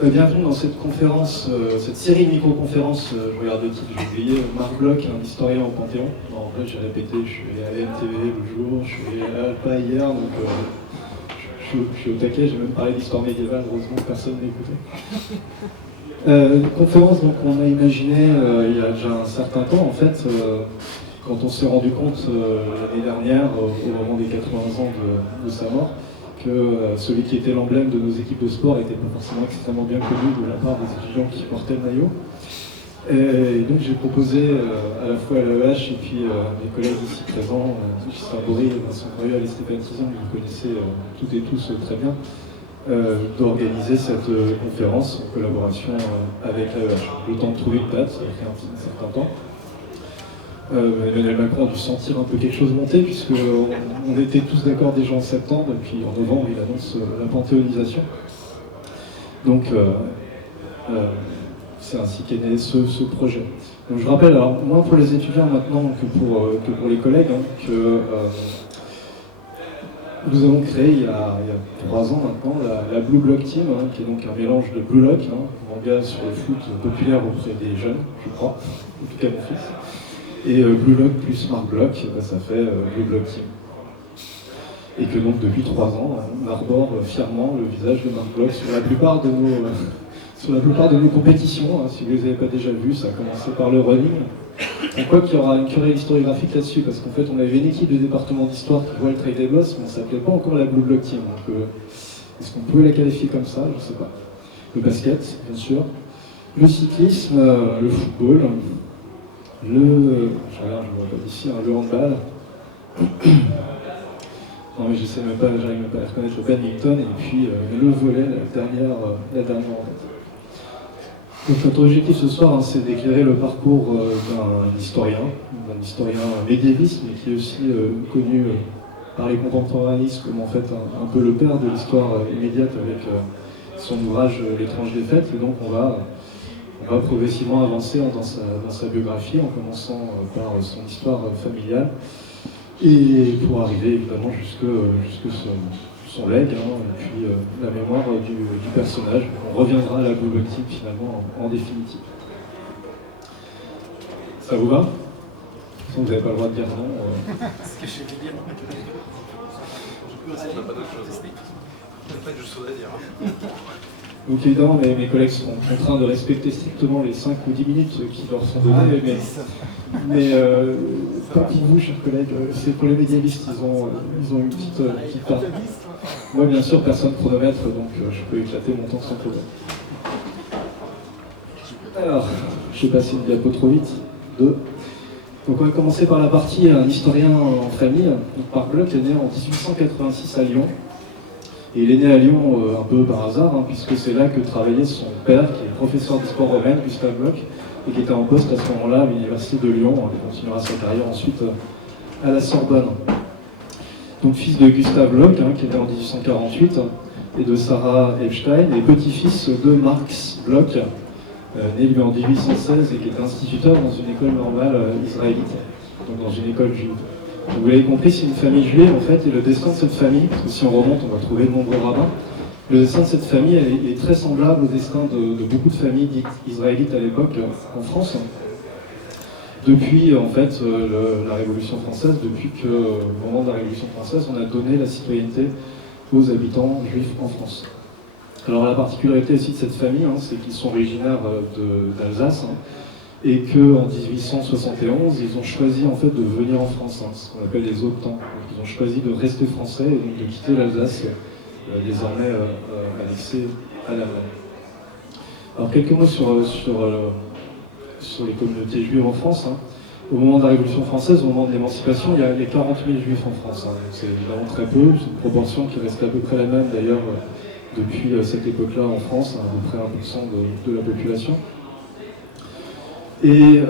Bienvenue dans cette conférence, cette série de micro-conférences. Je regarde le titre, j'ai oublié. Marc Bloch, un historien au Panthéon. En vrai, j'ai répété, je suis allé à MTV le jour, je suis allé à Alpa hier, donc je suis au taquet. J'ai même parlé d'histoire médiévale, heureusement que personne n'a écouté. Une conférence donc, qu'on a imaginée il y a déjà un certain temps, en fait, quand on s'est rendu compte l'année dernière, au moment des 80 ans de sa mort, que celui qui était l'emblème de nos équipes de sport n'était pas forcément extrêmement bien connu de la part des étudiants qui portaient le maillot. Et donc j'ai proposé à la fois à l'AEH et puis mes collègues ici présents, Justin Bory, Vincent Croyol et Stéphane Tizon, que vous connaissez toutes et tous très bien, d'organiser cette conférence en collaboration avec l'AEH. Le temps de trouver une date, ça a pris un certain temps. Emmanuel Macron a dû sentir un peu quelque chose monter, puisqu'on était tous d'accord déjà en septembre, et puis en novembre, il annonce la panthéonisation. Donc, c'est ainsi qu'est né ce projet. Donc, je rappelle, alors, moins pour les étudiants maintenant que pour les collègues, que nous avons créé il y a 3 ans maintenant la Blue Block Team, qui est donc un mélange de Blue Lock, manga sur le foot populaire auprès des jeunes, je crois, en tout cas mon fils. Et Blue Lock plus Marc Bloch, ça fait Blue Block Team. Et que donc depuis 3 ans, on arbore fièrement le visage de Marc Bloch sur la plupart de nos compétitions. Si vous ne les avez pas déjà vues, ça a commencé par le running. Pourquoi qu'il y aura une querelle historiographique là-dessus? Parce qu'en fait, on avait une équipe de département d'histoire qui jouait le Trail des Bosses, mais on ne s'appelait pas encore la Blue Block Team. Donc, est-ce qu'on pouvait la qualifier comme ça? Je ne sais pas. Le basket, bien sûr. Le cyclisme, le football. Je regarde, je ne vois pas d'ici, le handball. Non mais j'arrive même pas à les reconnaître, le badminton, et puis le volley, la dernière en tête. Donc notre objectif ce soir, c'est d'éclairer le parcours d'un historien médiéviste, mais qui est aussi connu par les contemporanéistes comme en fait un peu le père de l'histoire immédiate avec son ouvrage L'étrange défaite. Et donc on va progressivement avancer dans sa biographie, en commençant par son histoire familiale, et pour arriver évidemment jusque son legs, et puis la mémoire du personnage. On reviendra à la Blue Block Team finalement en définitive. Ça vous va? Sinon vous n'avez pas le droit de dire non. Ce que je vais dire. On n'a pas d'autre chose. On n'a pas de choses à dire. Donc évidemment, mes collègues sont contraints de respecter strictement les 5 ou 10 minutes qui leur sont données, mais pas pour vous, chers collègues, c'est pour les médiévistes, ils ont une petite part. Moi, bien sûr, personne chronomètre, donc je peux éclater mon temps sans problème. Alors, j'ai passé une diapo trop vite. 2. Donc on va commencer par la partie un historien en famille. Donc, Marc Bloch est né en 1886 à Lyon. Et il est né à Lyon un peu par hasard, puisque c'est là que travaillait son père, qui est professeur d'histoire romaine, Gustave Bloch, et qui était en poste à ce moment-là à l'université de Lyon. Il continuera sa carrière ensuite à la Sorbonne. Donc fils de Gustave Bloch, qui est né en 1848, et de Sarah Epstein, et petit-fils de Marx Bloch, né lui en 1816 et qui est instituteur dans une école normale israélite, donc dans une école juive. Donc vous l'avez compris, c'est une famille juive en fait, et le destin de cette famille, parce que si on remonte, on va trouver de nombreux rabbins, le destin de cette famille est très semblable au destin de beaucoup de familles dites israélites à l'époque en France. Depuis en fait la Révolution française, depuis qu'au moment de la Révolution française, on a donné la citoyenneté aux habitants juifs en France. Alors la particularité aussi de cette famille, c'est qu'ils sont originaires d'Alsace, et qu'en 1871, ils ont choisi en fait de venir en France, ce qu'on appelle les optants. Ils ont choisi de rester français et donc de quitter l'Alsace, désormais annexée à l'Allemagne. Alors quelques mots sur les communautés juives en France. Au moment de la Révolution française, au moment de l'émancipation, il y a 40 000 juifs en France. C'est évidemment très peu, c'est une proportion qui reste à peu près la même d'ailleurs depuis cette époque-là en France, à peu près 1% de la population. Et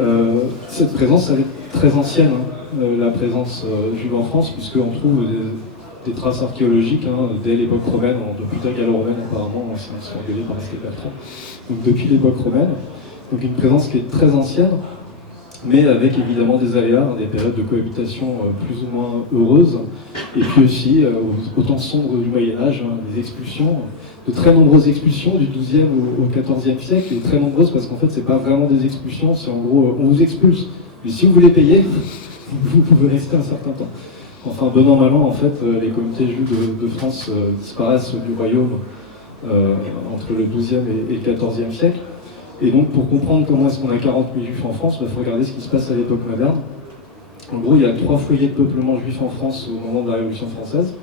cette présence, elle est très ancienne, la présence juive en France, puisqu'on trouve des traces archéologiques dès l'époque romaine, depuis la gallo-romaine apparemment, on s'est engueulé par ces patrons. Donc depuis l'époque romaine, donc une présence qui est très ancienne, mais avec évidemment des aléas, des périodes de cohabitation plus ou moins heureuses, et puis aussi au temps sombre du Moyen-Âge, des expulsions, de très nombreuses expulsions du XIIe au XIVe siècle, et très nombreuses parce qu'en fait c'est pas vraiment des expulsions, c'est en gros on vous expulse, mais si vous voulez payer, vous pouvez rester un certain temps. Enfin, bon an, mal an, en fait, les communautés juives de France disparaissent du royaume entre le XIIe et le XIVe siècle. Et donc, pour comprendre comment est-ce qu'on a 40 000 juifs en France, il faut regarder ce qui se passe à l'époque moderne. En gros, il y a 3 foyers de peuplement juif en France au moment de la Révolution française.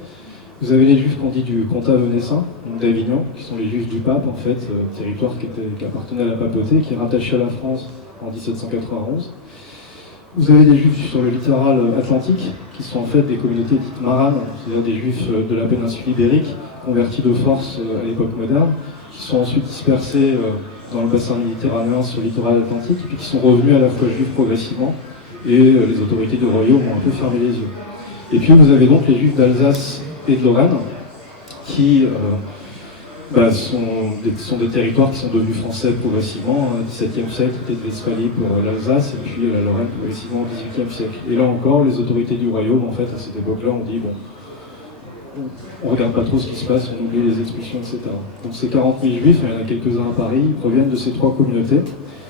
Vous avez les juifs qu'on dit du comtat venessin, donc d'Avignon, qui sont les juifs du pape, en fait, territoire qui appartenait à la papauté, qui est rattaché à la France en 1791. Vous avez des juifs sur le littoral atlantique, qui sont en fait des communautés dites maranes, c'est-à-dire des juifs de la péninsule ibérique, convertis de force à l'époque moderne, qui sont ensuite dispersés dans le bassin méditerranéen sur le littoral atlantique, et puis qui sont revenus à la fois juifs progressivement, et les autorités du royaume ont un peu fermé les yeux. Et puis vous avez donc les juifs d'Alsace et de Lorraine, qui sont des territoires qui sont devenus français progressivement. Au XVIIe siècle, c'était de l'Espalier pour l'Alsace, et puis la Lorraine progressivement au XVIIIe siècle. Et là encore, les autorités du royaume, en fait, à cette époque-là, ont dit, bon, on regarde pas trop ce qui se passe, on oublie les expulsions, etc. Donc ces 40 000 juifs, il y en a quelques-uns à Paris, ils proviennent de ces 3 communautés.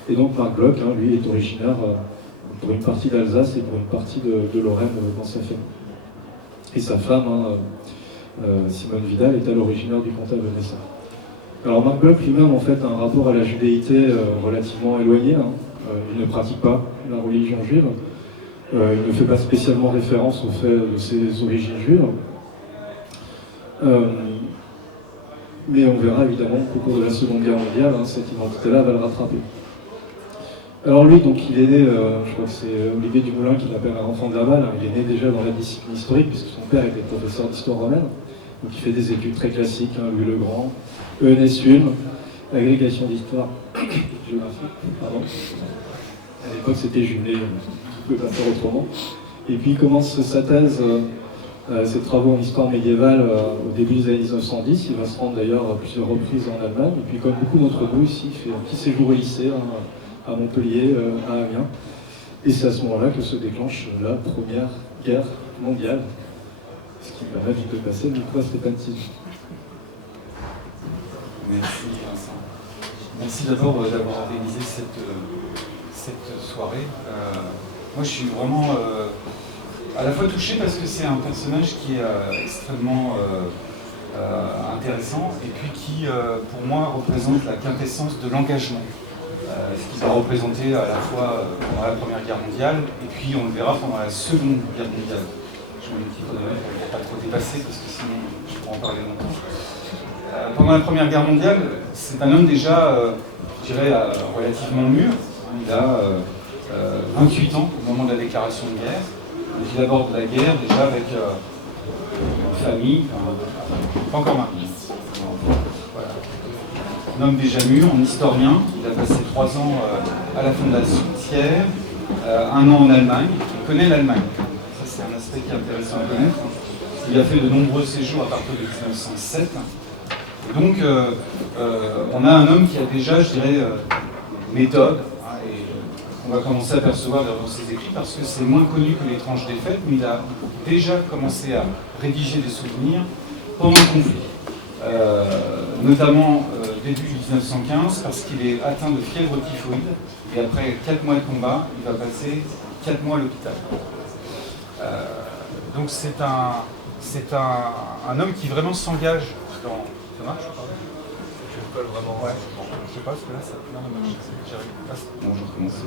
Et donc Marc Bloch, lui, est originaire pour une partie d'Alsace et pour une partie de Lorraine dans sa famille. Et sa femme, Simone Vidal, est à l'originaire du comtat venessin. Alors Marc Bloch lui-même, en fait, a un rapport à la judéité relativement éloigné. Il ne pratique pas la religion juive. Il ne fait pas spécialement référence au fait de ses origines juives. Mais on verra évidemment qu'au cours de la Seconde Guerre mondiale, cette identité-là va le rattraper. Alors lui, donc, il est né, je crois que c'est Olivier Dumoulin qui l'appelle un enfant de Laval, il est né déjà dans la discipline historique, puisque son père était professeur d'histoire romaine. Donc il fait des études très classiques, Louis le Grand, ENS UM, agrégation d'histoire, géographie, pardon. À l'époque c'était jumelé, on ne pouvait pas faire autrement. Et puis il commence sa thèse, ses travaux en histoire médiévale au début des années 1910. Il va se rendre d'ailleurs à plusieurs reprises en Allemagne. Et puis comme beaucoup d'entre nous ici, il fait un petit séjour au lycée à Montpellier, à Amiens. Et c'est à ce moment-là que se déclenche la Première Guerre mondiale. Ce qui permet de passer le micro à Stéphane Tizou. Merci Vincent. Merci d'abord d'avoir organisé cette soirée. Moi je suis vraiment à la fois touché parce que c'est un personnage qui est extrêmement intéressant et puis qui pour moi représente la quintessence de l'engagement. Ce qu'il a représenté à la fois pendant la Première Guerre mondiale et puis on le verra pendant la Seconde Guerre mondiale. Je mets une petite chronomètre pour ne pas trop dépasser parce que sinon je pourrais en parler longtemps. Pendant la Première Guerre mondiale, c'est un homme déjà, je dirais, relativement mûr. Il a 28 ans au moment de la déclaration de guerre. Donc il aborde la guerre déjà avec une famille, pas encore marié. Voilà. Un homme déjà mûr, un historien. Il a passé 3 ans à la Fondation Thiers, 1 an en Allemagne. Il connaît l'Allemagne. Ça, c'est un aspect qui est intéressant à connaître. Il a fait de nombreux séjours à partir de 1907. Donc, on a un homme qui a déjà, je dirais, méthode, et on va commencer à percevoir dans ses écrits parce que c'est moins connu que l'étrange défaite, mais il a déjà commencé à rédiger des souvenirs pendant le conflit, notamment début 1915 parce qu'il est atteint de fièvre typhoïde et après 4 mois de combat, il va passer 4 mois à l'hôpital. Donc c'est un homme qui vraiment s'engage dans... Ça marche ou pas ? Je colle vraiment. Ouais. Je sais pas, parce que là, ça marche. Bon, je recommence.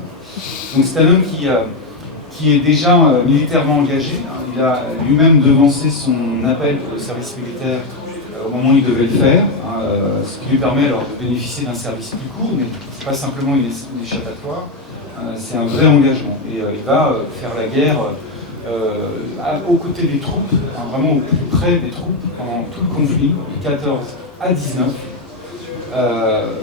Donc c'est un homme qui est déjà militairement engagé. Il a lui-même devancé son appel pour le service militaire au moment où il devait le faire, ce qui lui permet alors de bénéficier d'un service plus court, mais c'est pas simplement une échappatoire, c'est un vrai engagement. Et il va faire la guerre aux côtés des troupes, vraiment au plus près des troupes pendant tout le conflit, de 14 à 19.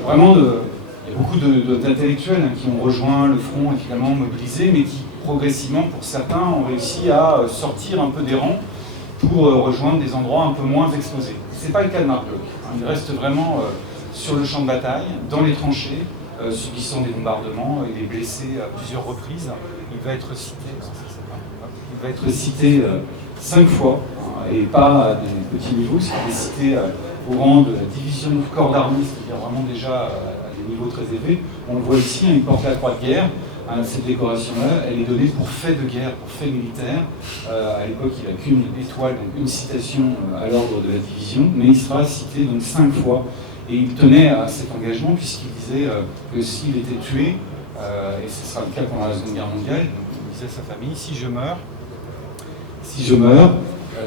Vraiment, il y a beaucoup d'intellectuels qui ont rejoint le front et finalement mobilisés, mais qui progressivement, pour certains, ont réussi à sortir un peu des rangs pour rejoindre des endroits un peu moins exposés. Ce n'est pas le cas de Marc Bloch. Il reste vraiment sur le champ de bataille, dans les tranchées, subissant des bombardements et des blessés à plusieurs reprises. Il va être cité 5 fois, et pas à des petits niveaux, il est cité au rang de la division de corps d'armée, c'est-à-dire vraiment déjà à des niveaux très élevés. On le voit ici, il porte la croix de guerre. Cette décoration-là, elle est donnée pour fait de guerre, pour fait militaire. À l'époque, il n'a qu'une étoile, donc une citation à l'ordre de la division, mais il sera cité donc 5 fois. Et il tenait à cet engagement puisqu'il disait que s'il était tué, et ce sera le cas pendant la Seconde Guerre mondiale, donc il disait à sa famille, si je meurs,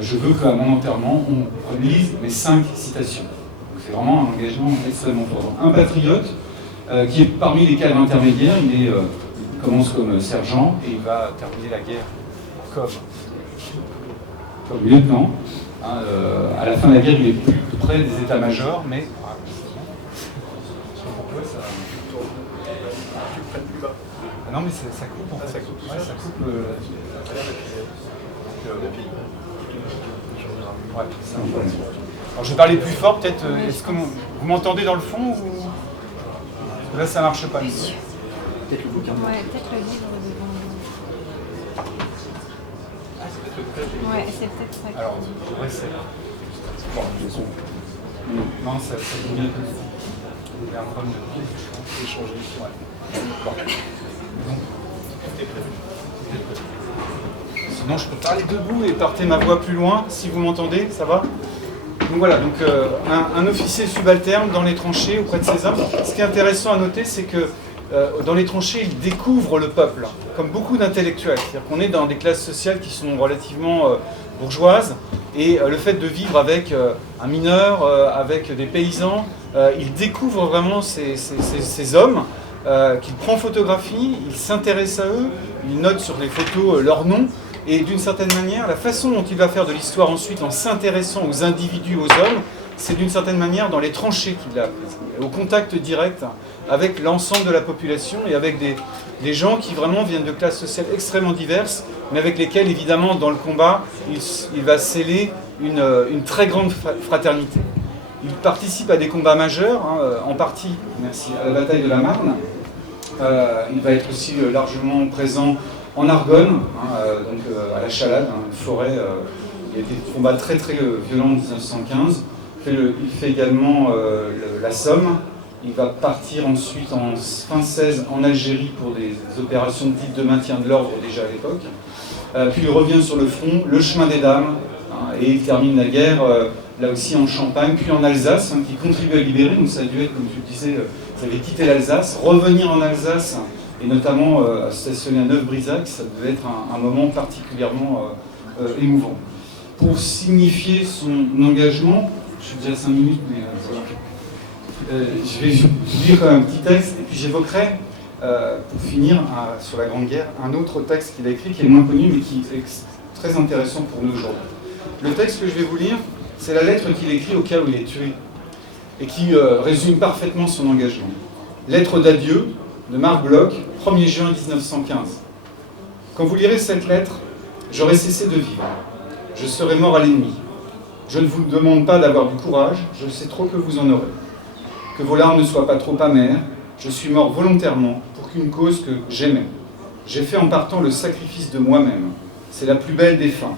je veux qu'à mon enterrement, on lise mes 5 citations. Donc c'est vraiment un engagement extrêmement fort. Donc, un patriote qui est parmi les cadres intermédiaires, il commence comme sergent et il va terminer la guerre comme lieutenant. À la fin de la guerre, il est plus près des états-majors, mais non, mais ça coupe en fait. Ça coupe, ouais, ça coupe ouais, c'est un problème. Alors je vais parler plus fort peut-être. Est-ce que vous m'entendez dans le fond ou là ça marche pas? Peut-être le bouquin. Ouais, peut-être le livre devant. Ouais, c'est peut-être ça. Alors, ouais, c'est. Bon, non, ça devient bien plus. Il y a un problème de pied, je pense. Échanger. Ouais. Bon. Donc, sinon, je peux parler debout et porter ma voix plus loin, si vous m'entendez, ça va? Donc voilà, donc, un officier subalterne dans les tranchées auprès de ses hommes. Ce qui est intéressant à noter, c'est que dans les tranchées, il découvre le peuple, comme beaucoup d'intellectuels. C'est-à-dire qu'on est dans des classes sociales qui sont relativement bourgeoises, et le fait de vivre avec un mineur, avec des paysans, il découvre vraiment ces hommes, qu'il prend photographie, il s'intéresse à eux, il note sur les photos leur nom, et d'une certaine manière, la façon dont il va faire de l'histoire ensuite en s'intéressant aux individus, aux hommes, c'est d'une certaine manière dans les tranchées qu'il a appris, au contact direct avec l'ensemble de la population et avec des gens qui vraiment viennent de classes sociales extrêmement diverses, mais avec lesquels, évidemment, dans le combat, il va sceller une très grande fraternité. Il participe à des combats majeurs, en partie, merci, à la bataille de la Marne. Il va être aussi largement présent en Argonne, donc à la Chalade, une forêt. Il y a des combats très très violents en 1915. Il fait également la Somme. Il va partir ensuite en fin 16 en Algérie pour des opérations dites de maintien de l'ordre déjà à l'époque. Puis il revient sur le front, le chemin des dames, et il termine la guerre là aussi en Champagne, puis en Alsace, qui contribue à libérer. Donc ça a dû être, comme tu le disais, ça avait quitté l'Alsace, revenir en Alsace, et notamment stationner à Neuf-Brisac, ça devait être un moment particulièrement émouvant. Pour signifier son engagement, je suis déjà à 5 minutes, mais voilà. Je vais vous lire quand même un petit texte, et puis j'évoquerai, pour finir, sur la Grande Guerre, un autre texte qu'il a écrit, qui est moins connu, mais qui est très intéressant pour nous aujourd'hui. Le texte que je vais vous lire, c'est la lettre qu'il écrit au cas où il est tué, et qui résume parfaitement son engagement. Lettre d'adieu de Marc Bloch, 1er juin 1915. Quand vous lirez cette lettre, j'aurai cessé de vivre. Je serai mort à l'ennemi. Je ne vous demande pas d'avoir du courage, je sais trop que vous en aurez. Que vos larmes ne soient pas trop amères, je suis mort volontairement pour qu'une cause que j'aimais. J'ai fait en partant le sacrifice de moi-même. C'est la plus belle des fins.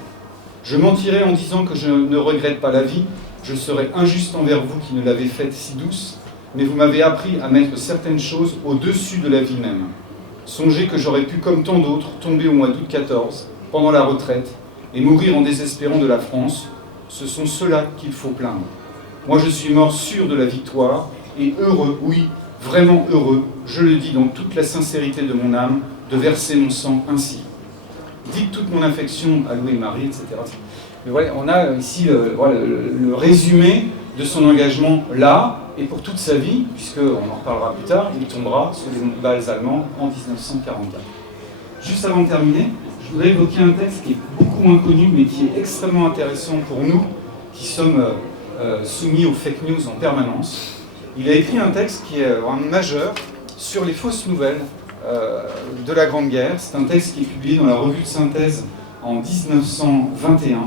Je mentirais en disant que je ne regrette pas la vie, je serais injuste envers vous qui ne l'avez faite si douce, mais vous m'avez appris à mettre certaines choses au-dessus de la vie même. Songez que j'aurais pu, comme tant d'autres, tomber au mois d'août 14, pendant la retraite, et mourir en désespérant de la France. Ce sont ceux-là qu'il faut plaindre. Moi je suis mort sûr de la victoire, et heureux, oui, vraiment heureux, je le dis dans toute la sincérité de mon âme, de verser mon sang ainsi. Dites toute mon affection à Louis et Marie, etc. Mais voilà, on a ici le résumé de son engagement là, et pour toute sa vie, puisqu'on en reparlera plus tard, il tombera sous les balles allemands en 1944. Juste avant de terminer, je voudrais évoquer un texte qui est beaucoup moins connu, mais qui est extrêmement intéressant pour nous, qui sommes soumis aux fake news en permanence. Il a écrit un texte qui est vraiment majeur sur les fausses nouvelles de la Grande Guerre. C'est un texte qui est publié dans la revue de synthèse en 1921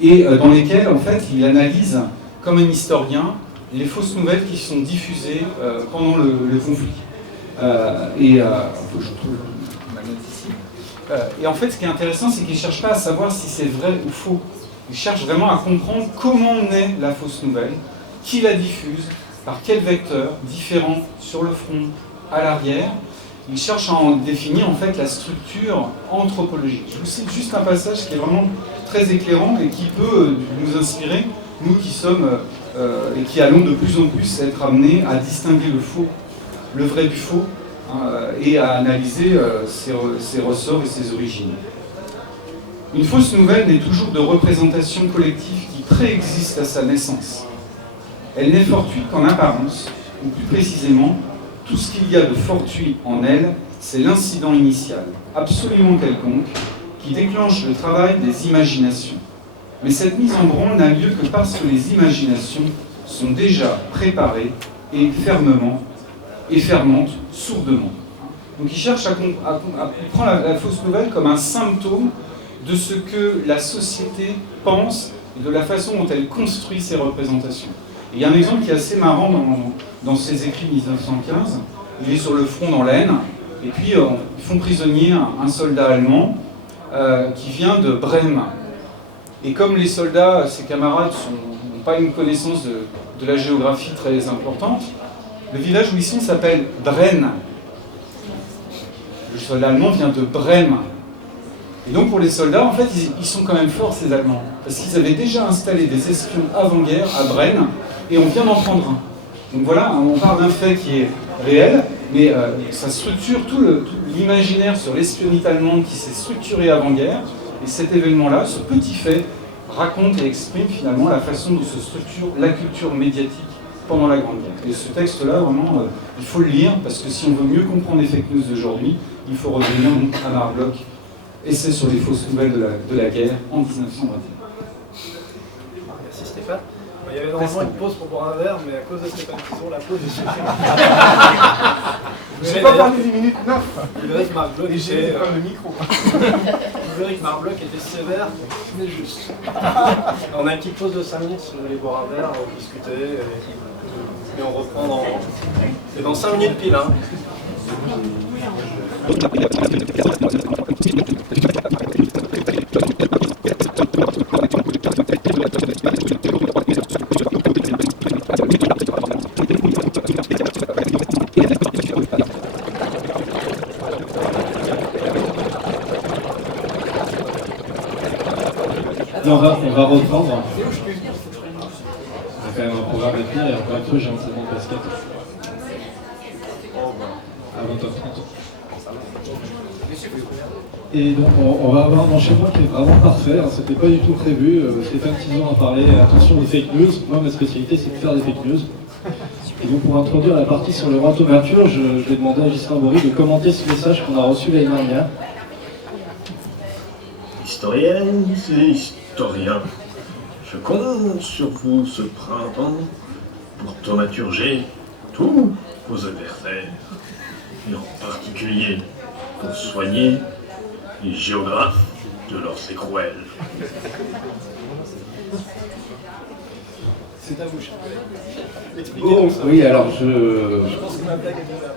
et dans lesquels, en fait, il analyse, comme un historien, les fausses nouvelles qui sont diffusées pendant le conflit. Faut que je trouve ma note ici. Et en fait, ce qui est intéressant, c'est qu'il ne cherche pas à savoir si c'est vrai ou faux. Il cherche vraiment à comprendre comment naît la fausse nouvelle, qui la diffuse, par quel vecteur, différent sur le front, à l'arrière. Il cherche à en définir en fait la structure anthropologique. Je vous cite juste un passage qui est vraiment très éclairant et qui peut nous inspirer, nous qui sommes et qui allons de plus en plus être amenés à distinguer le faux, le vrai du faux, et à analyser ses ressorts et ses origines. Une fausse nouvelle n'est toujours de représentation collective qui préexiste à sa naissance. Elle n'est fortuite qu'en apparence, ou plus précisément, tout ce qu'il y a de fortuit en elle, c'est l'incident initial, absolument quelconque, qui déclenche le travail des imaginations. Mais cette mise en branle n'a lieu que parce que les imaginations sont déjà préparées et fermentent sourdement. Donc il cherche à prendre la fausse nouvelle comme un symptôme de ce que la société pense et de la façon dont elle construit ses représentations. Et il y a un exemple qui est assez marrant dans ses écrits 1915. Il est sur le front dans l'Aisne, et puis ils font prisonnier un soldat allemand qui vient de Brême. Et comme les soldats, ses camarades, n'ont pas une connaissance de la géographie très importante, le village où ils sont s'appelle Brenn. Le soldat allemand vient de Brême. Et donc pour les soldats, en fait, ils sont quand même forts, ces Allemands, parce qu'ils avaient déjà installé des espions avant-guerre à Brenn, et on vient d'en prendre un. Donc voilà, on parle d'un fait qui est réel, mais ça structure tout l'imaginaire sur l'espionnage allemande qui s'est structuré avant-guerre, et cet événement-là, ce petit fait, raconte et exprime finalement la façon dont se structure la culture médiatique pendant la Grande Guerre. Et ce texte-là, vraiment, il faut le lire, parce que si on veut mieux comprendre les fake news d'aujourd'hui, il faut revenir donc à Marc Bloch, Essai sur les fausses nouvelles de la guerre en 1921. Merci Stéphane. Il y avait normalement une pause pour boire un verre, mais à cause de Stéphane Tison, la pause est suffisante. Je n'ai pas parlé des minutes 9. Frédéric Marc Bloch était comme le micro. Frédéric Marc Bloch était sévère, mais juste. On a une petite pause de 5 minutes si vous voulez boire un verre, discuter, et on reprend dans 5 minutes pile. Hein. On va reprendre. On a quand même un programme à tenir et encore une fois j'ai un enseignement de basket à 20h30. Et donc on va avoir un enchaînement qui est vraiment parfait, hein, c'était pas du tout prévu. Stéphane Tison a parlé, attention aux fake news. Moi ma spécialité c'est de faire des fake news. Et donc pour introduire la partie sur le roi Thaumaturge, je vais demander à Ghislain Bory de commenter ce message qu'on a reçu l'année dernière. Historiennes et historiens, je compte sur vous ce printemps pour thaumaturger tous vos adversaires, et en particulier pour soigner les géographes de leurs séquelles. C'est à vous, cher collègue. Bon, oui, alors Je pense que ma blague est bien la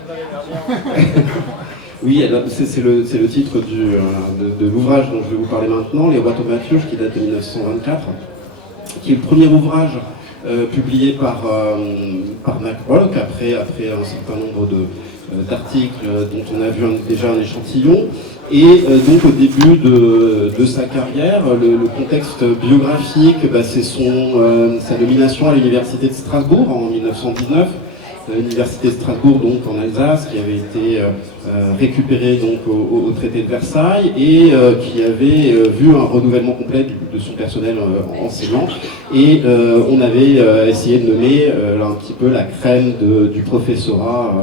Oui, c'est le titre de l'ouvrage dont je vais vous parler maintenant, Les Rois Thaumaturges, qui date de 1924, qui est le premier ouvrage publié par Marc Bloch, après un certain nombre d'articles dont on a vu déjà un échantillon. Et donc au début de sa carrière, le contexte biographique, c'est sa nomination à l'université de Strasbourg en 1919. L'université de Strasbourg, donc en Alsace, qui avait été récupérée donc au traité de Versailles et qui avait vu un renouvellement complet de son personnel enseignant. Et on avait essayé de nommer là un petit peu la crème du professorat,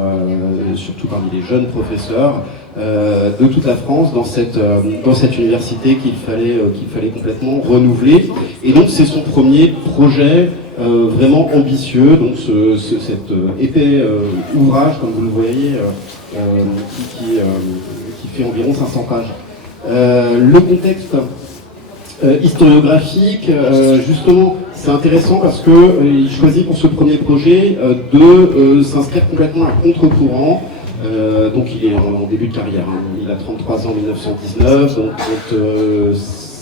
surtout parmi les jeunes professeurs de toute la France dans cette université qu'il fallait complètement renouveler. Et donc c'est son premier projet vraiment ambitieux, donc cet épais ouvrage, comme vous le voyez, qui fait environ 500 pages. Le contexte historiographique, justement, c'est intéressant parce qu'il choisit pour ce premier projet de s'inscrire complètement à contre-courant. Donc il est en début de carrière, hein. Il a 33 ans en 1919, donc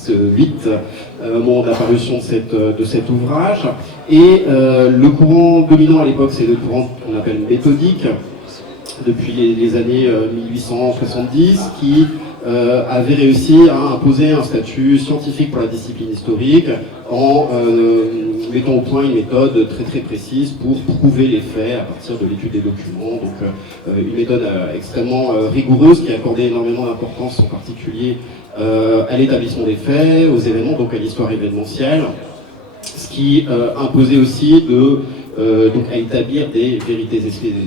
1988, au moment de la parution de cet ouvrage. Et le courant dominant à l'époque, c'est le courant qu'on appelle méthodique, depuis les années 1870, qui avait réussi à imposer un statut scientifique pour la discipline historique en mettant au point une méthode très très précise pour prouver les faits à partir de l'étude des documents. Donc une méthode extrêmement rigoureuse qui accordait énormément d'importance en particulier à l'établissement des faits, aux événements, donc à l'histoire événementielle, ce qui imposait aussi donc à établir des vérités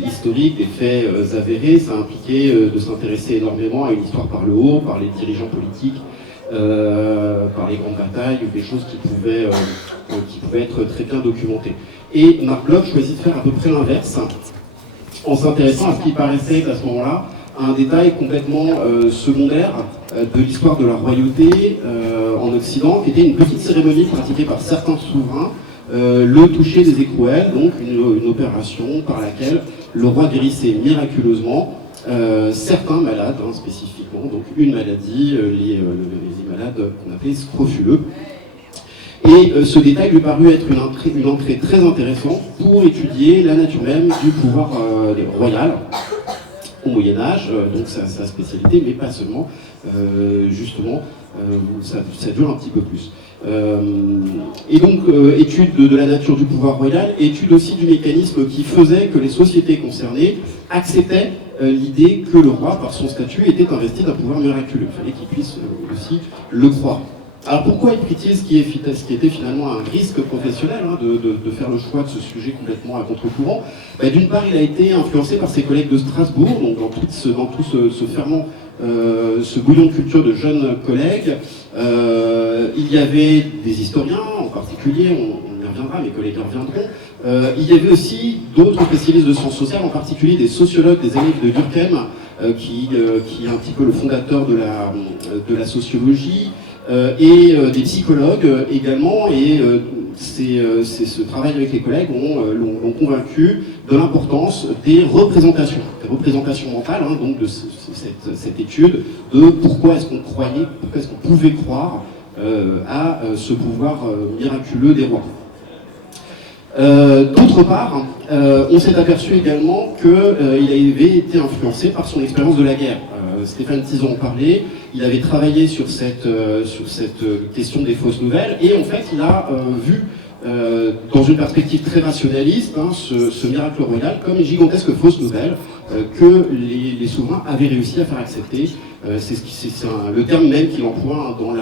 historiques, des faits avérés. Ça impliquait de s'intéresser énormément à une histoire par le haut, par les dirigeants politiques, par les grandes batailles ou des choses qui pouvaient être très bien documentées. Et Marc Bloch choisit de faire à peu près l'inverse, en s'intéressant à ce qui paraissait à ce moment-là un détail complètement secondaire de l'histoire de la royauté en Occident, qui était une petite cérémonie pratiquée par certains souverains, le toucher des écrouelles, donc une opération par laquelle le roi guérissait miraculeusement certains malades, spécifiquement, donc une maladie, les malades qu'on appelait scrofuleux. Et ce détail lui parut être une entrée très intéressante pour étudier la nature même du pouvoir royal au Moyen-Âge, donc sa spécialité, mais pas seulement, justement, ça dure un petit peu plus. Et donc, étude de la nature du pouvoir royal, étude aussi du mécanisme qui faisait que les sociétés concernées acceptaient l'idée que le roi, par son statut, était investi d'un pouvoir miraculeux. Il fallait qu'il puisse aussi le croire. Alors pourquoi prit-il ce qui était finalement un risque professionnel, de faire le choix de ce sujet complètement à contre-courant? D'une part, il a été influencé par ses collègues de Strasbourg, donc dans tout ce ferment, ce bouillon de culture de jeunes collègues. Il y avait des historiens, en particulier, on y reviendra, mes collègues y reviendront. Il y avait aussi d'autres spécialistes de sciences sociales, en particulier des sociologues, des élèves de Durkheim, qui est un petit peu le fondateur de la sociologie, et des psychologues également, et ce travail avec les collègues l'ont convaincu de l'importance des représentations mentales, donc de cette étude de pourquoi est-ce qu'on pouvait croire à ce pouvoir miraculeux des rois. D'autre part, on s'est aperçu également qu'il avait été influencé par son expérience de la guerre. Stéphane Tison en parlait, il avait travaillé sur cette question des fausses nouvelles, et en fait il a vu dans une perspective très rationaliste ce miracle royal comme une gigantesque fausse nouvelle que les souverains avaient réussi à faire accepter. C'est le terme même qu'il emploie dans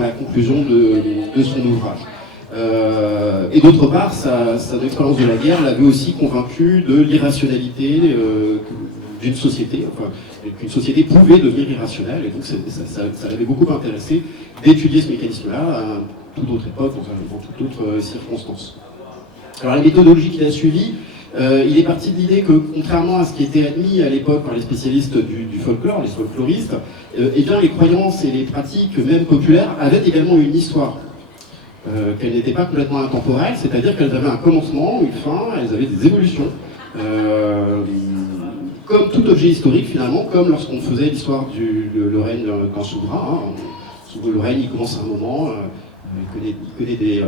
la conclusion de son ouvrage. Et d'autre part, sa expérience de la guerre l'avait aussi convaincu de l'irrationalité d'une société, qu'une société pouvait devenir irrationnelle, et donc ça l'avait beaucoup intéressé d'étudier ce mécanisme-là à toute autre époque, dans toute autre circonstance. Alors la méthodologie qu'il a suivie, il est parti de l'idée que, contrairement à ce qui était admis à l'époque par les spécialistes du folklore, les folkloristes, eh bien les croyances et les pratiques, même populaires, avaient également une histoire. Qu'elles n'étaient pas complètement intemporelles, c'est-à-dire qu'elles avaient un commencement, une fin, elles avaient des évolutions. Comme tout objet historique finalement, comme lorsqu'on faisait l'histoire le règne d'un souverain. Le règne il commence à un moment, il connaît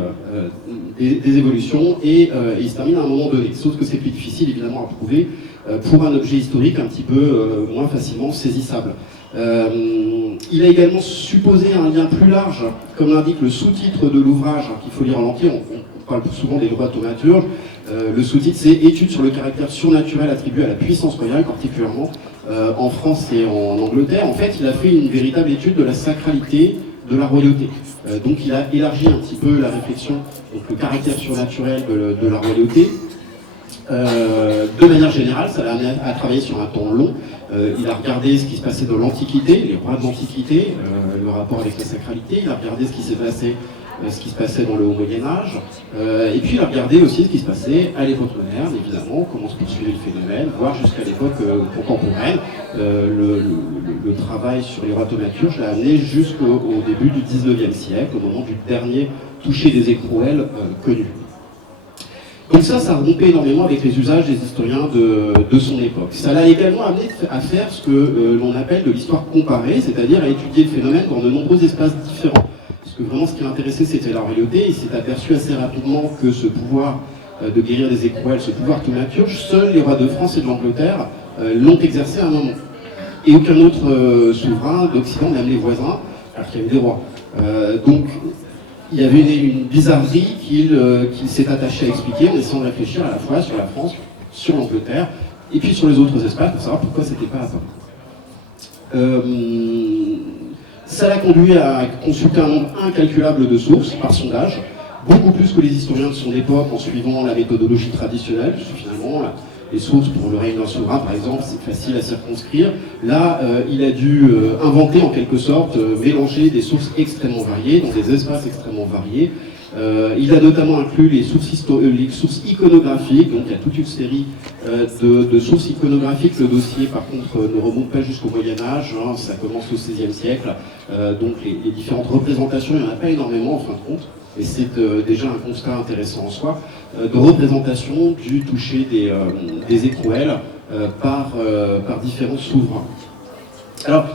des évolutions et il se termine à un moment donné. Sauf que c'est plus difficile évidemment à prouver pour un objet historique un petit peu moins facilement saisissable. Il a également supposé un lien plus large, comme l'indique le sous-titre de l'ouvrage, qu'il faut lire en entier, on parle souvent des lois thaumaturges. Le sous-titre c'est « Étude sur le caractère surnaturel attribué à la puissance royale », particulièrement en France et en Angleterre. En fait, il a fait une véritable étude de la sacralité de la royauté. Donc il a élargi un petit peu la réflexion, donc le caractère surnaturel de la royauté. De manière générale, ça l'a amené à travailler sur un temps long. Il a regardé ce qui se passait dans l'Antiquité, les rois de l'Antiquité, le rapport avec la sacralité. Il a regardé ce qui se passait dans le Haut Moyen-Âge. Et puis il a regardé aussi ce qui se passait à l'époque moderne, évidemment, comment se poursuivait le phénomène, voire jusqu'à l'époque contemporaine. Le travail sur les rois thaumaturges l'a amené jusqu'au début du XIXe siècle, au moment du dernier toucher des écrouelles connu. Donc ça rompait énormément avec les usages des historiens de son époque. Ça l'a également amené à faire ce que l'on appelle de l'histoire comparée, c'est-à-dire à étudier le phénomène dans de nombreux espaces différents. parce que vraiment ce qui l'intéressait c'était la royauté. Il s'est aperçu assez rapidement que ce pouvoir de guérir des écrouelles, ce pouvoir thaumaturge, seuls les rois de France et de l'Angleterre l'ont exercé à un moment. Et aucun autre souverain d'Occident, même les voisins, alors qu'il y avait des rois. Donc il y avait une bizarrerie qu'il s'est attaché à expliquer en essayant de réfléchir à la fois sur la France, sur l'Angleterre, et puis sur les autres espaces pour savoir pourquoi c'était pas à Paris. Ça l'a conduit à consulter un nombre incalculable de sources par sondage, beaucoup plus que les historiens de son époque en suivant la méthodologie traditionnelle, parce que finalement les sources pour le règne d'un souverain par exemple c'est facile à circonscrire. Là il a dû inventer en quelque sorte, mélanger des sources extrêmement variées, dans des espaces extrêmement variés. Il a notamment inclus les sources iconographiques, donc il y a toute une série de sources iconographiques. Le dossier par contre ne remonte pas jusqu'au Moyen-Âge, hein, ça commence au XVIe siècle, donc les différentes représentations, il n'y en a pas énormément en fin de compte, et c'est déjà un constat intéressant en soi, de représentation du toucher des écrouelles par différents souverains. Alors,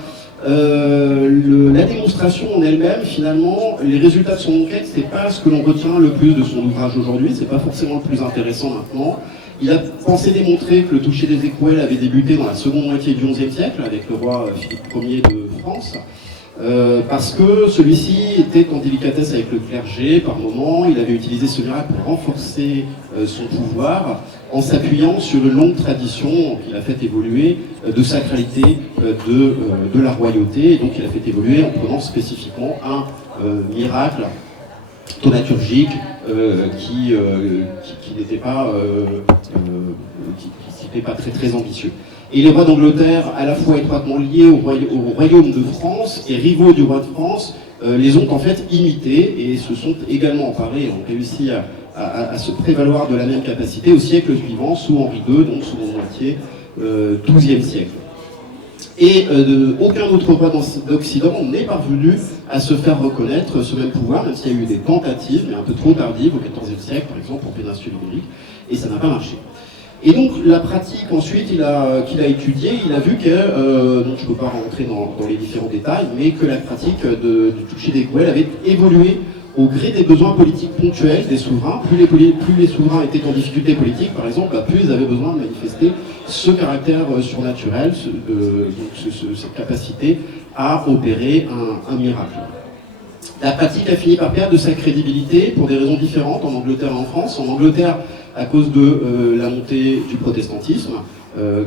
la démonstration en elle-même, finalement, les résultats de son enquête, c'est pas ce que l'on retient le plus de son ouvrage aujourd'hui, c'est pas forcément le plus intéressant maintenant. Il a pensé démontrer que le toucher des écrouelles avait débuté dans la seconde moitié du XIe siècle, avec le roi Philippe Ier de France, parce que celui-ci était en délicatesse avec le clergé par moment. Il avait utilisé ce miracle pour renforcer son pouvoir, en s'appuyant sur une longue tradition qu'il a fait évoluer de sacralité de la royauté. Et donc il a fait évoluer en prenant spécifiquement un miracle thaumaturgique qui n'était pas très ambitieux. Et les rois d'Angleterre, à la fois étroitement liés au royaume de France et rivaux du roi de France, les ont en fait imités et se sont également emparés, ont réussi à se prévaloir de la même capacité au siècle suivant, sous Henri II, donc sous la moitié XIIe siècle. Et aucun autre roi d'Occident n'est parvenu à se faire reconnaître ce même pouvoir, même s'il y a eu des tentatives, mais un peu trop tardives, au XIVe siècle, par exemple, en péninsule ibérique, et ça n'a pas marché. Et donc la pratique ensuite qu'il a étudiée, il a vu que, donc je ne peux pas rentrer dans les différents détails, mais que la pratique du toucher d'écrouelles avait évolué au gré des besoins politiques ponctuels des souverains. Plus les souverains étaient en difficulté politique, par exemple, plus ils avaient besoin de manifester ce caractère surnaturel, cette capacité à opérer un miracle. La pratique a fini par perdre de sa crédibilité pour des raisons différentes en Angleterre et en France. En Angleterre, à cause de la montée du protestantisme,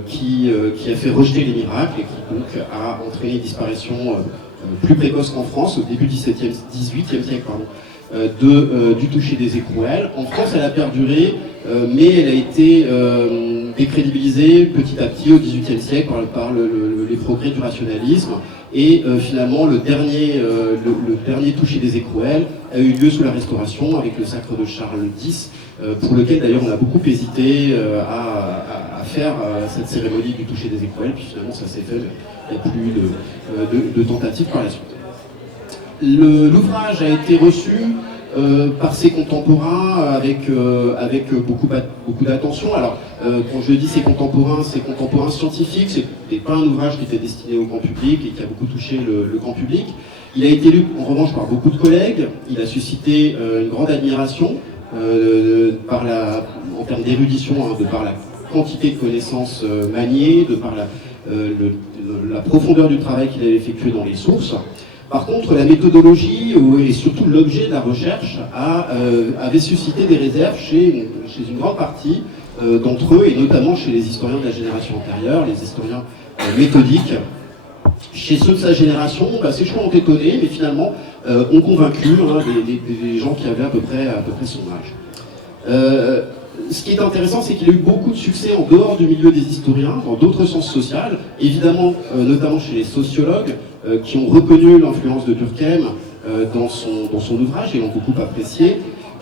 qui a fait rejeter les miracles et qui donc a entraîné une disparition plus précoce qu'en France, au début du XVIIIe siècle, du toucher des écrouelles. En France, elle a perduré, mais elle a été décrédibilisée petit à petit au XVIIIe siècle par les progrès du rationalisme. Et finalement, le dernier toucher des écrouelles a eu lieu sous la Restauration avec le sacre de Charles X, pour lequel d'ailleurs on a beaucoup hésité à faire cette cérémonie du toucher des écrouelles, puis finalement ça s'est fait, il n'y a plus de tentatives par la suite. L'ouvrage a été reçu par ses contemporains avec beaucoup d'attention. Alors, quand je dis ses contemporains scientifiques, c'est pas un ouvrage qui était destiné au grand public et qui a beaucoup touché le grand public. Il a été lu en revanche par beaucoup de collègues, il a suscité une grande admiration en termes d'érudition, hein, de par la quantité de connaissances maniées, de par la profondeur du travail qu'il avait effectué dans les sources. Par contre, la méthodologie et surtout l'objet de la recherche avait suscité des réserves chez une grande partie d'entre eux, et notamment chez les historiens de la génération antérieure, les historiens méthodiques. Chez ceux de sa génération, ces choix ont étonné, mais finalement ont convaincu des gens qui avaient à peu près son âge. Ce qui est intéressant, c'est qu'il a eu beaucoup de succès en dehors du milieu des historiens, dans d'autres sciences sociales, évidemment, notamment chez les sociologues, qui ont reconnu l'influence de Durkheim dans son ouvrage et l'ont beaucoup apprécié,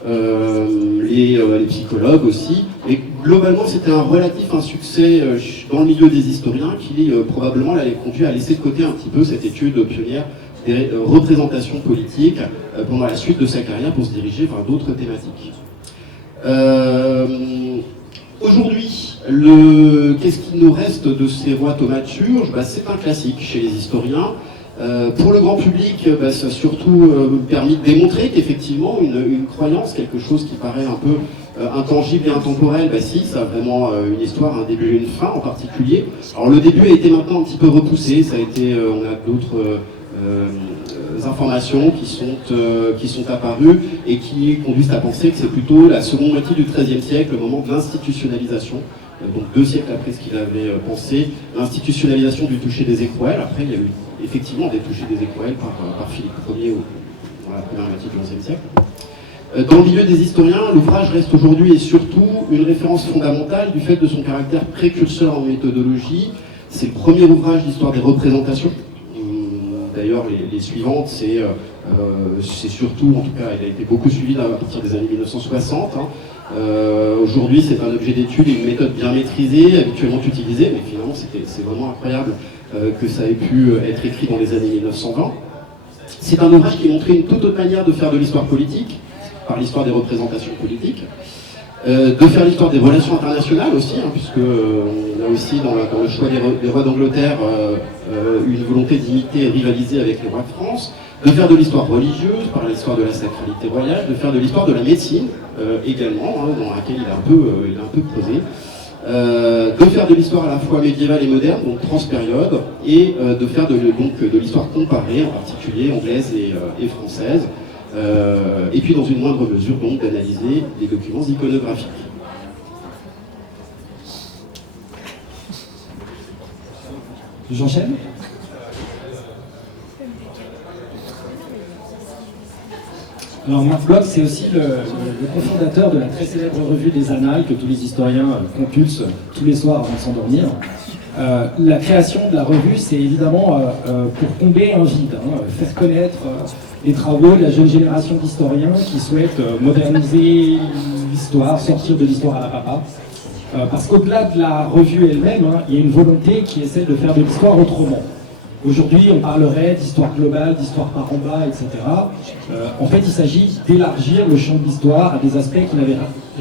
les psychologues aussi. Et globalement, c'était un relatif insuccès dans le milieu des historiens qui probablement l'avait conduit à laisser de côté un petit peu cette étude pionnière des représentations politiques pendant la suite de sa carrière pour se diriger vers d'autres thématiques. Aujourd'hui, qu'est-ce qu'il nous reste de ces rois thaumaturges ? C'est un classique chez les historiens. Pour le grand public, ça a surtout permis de démontrer qu'effectivement une croyance, quelque chose qui paraît un peu intangible et intemporel, si, ça a vraiment une histoire, un début et une fin en particulier. Alors le début a été maintenant un petit peu repoussé, ça a été, on a d'autres informations qui sont apparues et qui conduisent à penser que c'est plutôt la seconde moitié du XIIIe siècle, le moment de l'institutionnalisation. Donc 2 siècles après ce qu'il avait pensé, l'institutionnalisation du toucher des écrouelles. Après, il y a eu effectivement des touchés des écrouelles par Philippe Ier dans la première moitié du XIe siècle. Dans le milieu des historiens, l'ouvrage reste aujourd'hui et surtout une référence fondamentale du fait de son caractère précurseur en méthodologie. C'est le premier ouvrage d'histoire des représentations. D'ailleurs, les suivantes, c'est surtout, en tout cas, il a été beaucoup suivi à partir des années 1960. Aujourd'hui, c'est un objet d'étude et une méthode bien maîtrisée, habituellement utilisée, mais finalement, c'est vraiment incroyable que ça ait pu être écrit dans les années 1920. C'est un ouvrage qui montrait une toute autre manière de faire de l'histoire politique, par l'histoire des représentations politiques, de faire l'histoire des relations internationales aussi, puisque on a aussi dans le choix des rois d'Angleterre une volonté d'imiter et rivaliser avec les rois de France, de faire de l'histoire religieuse, par l'histoire de la sacralité royale, de faire de l'histoire de la médecine également, dans laquelle il a un peu creusé, de faire de l'histoire à la fois médiévale et moderne, donc transpériode, et de faire de l'histoire comparée, en particulier anglaise et française, et puis dans une moindre mesure donc d'analyser les documents iconographiques. J'enchaîne ? Alors Marc Bloch, c'est aussi le cofondateur de la très célèbre revue des Annales que tous les historiens compulsent tous les soirs avant de s'endormir. La création de la revue, c'est évidemment pour combler un vide, faire connaître les travaux de la jeune génération d'historiens qui souhaitent moderniser l'histoire, sortir de l'histoire à la papa. Parce qu'au-delà de la revue elle-même, il y a une volonté qui est celle de faire de l'histoire autrement. Aujourd'hui, on parlerait d'histoire globale, d'histoire par en bas, etc. En fait, il s'agit d'élargir le champ de l'histoire à des aspects qui n'avaient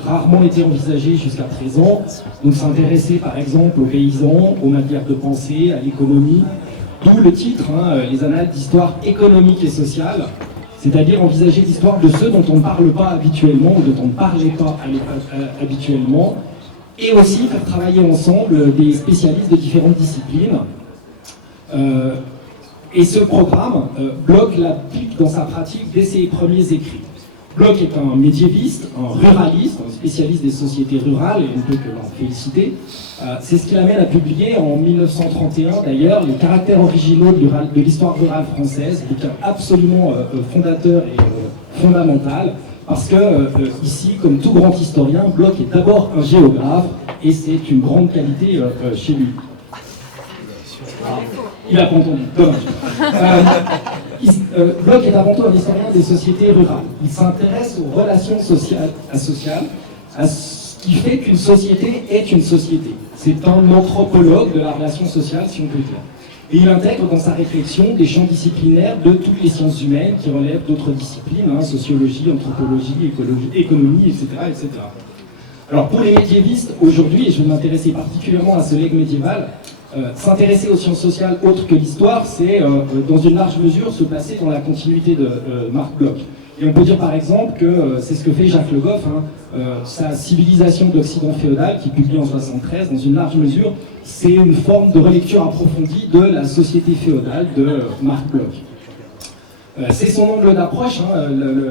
rarement été envisagés jusqu'à présent. Donc s'intéresser par exemple aux paysans, aux manières de penser, à l'économie. D'où le titre, les annales d'histoire économique et sociale, c'est-à-dire envisager l'histoire de ceux dont on ne parle pas habituellement ou dont on ne parlait pas habituellement, et aussi faire travailler ensemble des spécialistes de différentes disciplines. Et ce programme, Bloch l'applique dans sa pratique dès ses premiers écrits. Bloch est un médiéviste, un ruraliste, un spécialiste des sociétés rurales, et on ne peut que l'en féliciter. C'est ce qui l'amène à publier en 1931 d'ailleurs les caractères originaux de l'histoire rurale française, bouquin absolument fondateur et fondamental, parce que ici, comme tout grand historien, Bloch est d'abord un géographe, et c'est une grande qualité chez lui. Il n'a pas entendu, dommage. Bloch est avant tout un historien des sociétés rurales. Il s'intéresse aux relations sociales, à ce qui fait qu'une société est une société. C'est un anthropologue de la relation sociale, si on peut dire. Et il intègre dans sa réflexion des champs disciplinaires de toutes les sciences humaines qui relèvent d'autres disciplines, sociologie, anthropologie, économie, etc., etc. Alors pour les médiévistes, aujourd'hui, et je vais m'intéresser particulièrement à ce legs médiéval, s'intéresser aux sciences sociales autres que l'histoire, c'est dans une large mesure se placer dans la continuité de Marc Bloch. Et on peut dire par exemple que c'est ce que fait Jacques Le Goff, sa Civilisation d'Occident féodal, qui publie en 1973, dans une large mesure, c'est une forme de relecture approfondie de la société féodale de Marc Bloch. C'est son angle d'approche,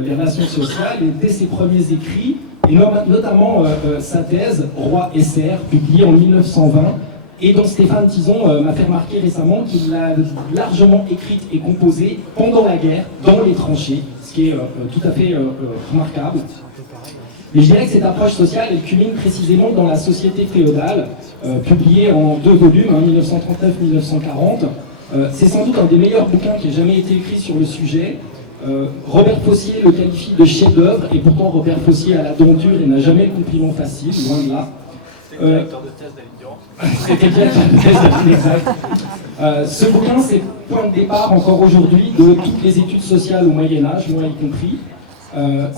les relations sociales, et dès ses premiers écrits, et notamment sa thèse, Roi et Serfs, publiée en 1920, et dont Stéphane Tison m'a fait remarquer récemment qu'il l'a largement écrite et composée pendant la guerre, dans les tranchées, ce qui est tout à fait remarquable. Mais je dirais que cette approche sociale, elle culmine précisément dans la Société féodale, publiée en 2 volumes, 1939-1940. C'est sans doute un des meilleurs bouquins qui ait jamais été écrit sur le sujet. Robert Fossier le qualifie de chef-d'œuvre, et pourtant Robert Fossier a la dent dure et n'a jamais le compliment facile, loin de là. Directeur de thèse d'Aline Durand. C'était directeur de thèse d'Aline, exact. Ce bouquin, c'est le point de départ encore aujourd'hui de toutes les études sociales au Moyen-Âge, moi y compris.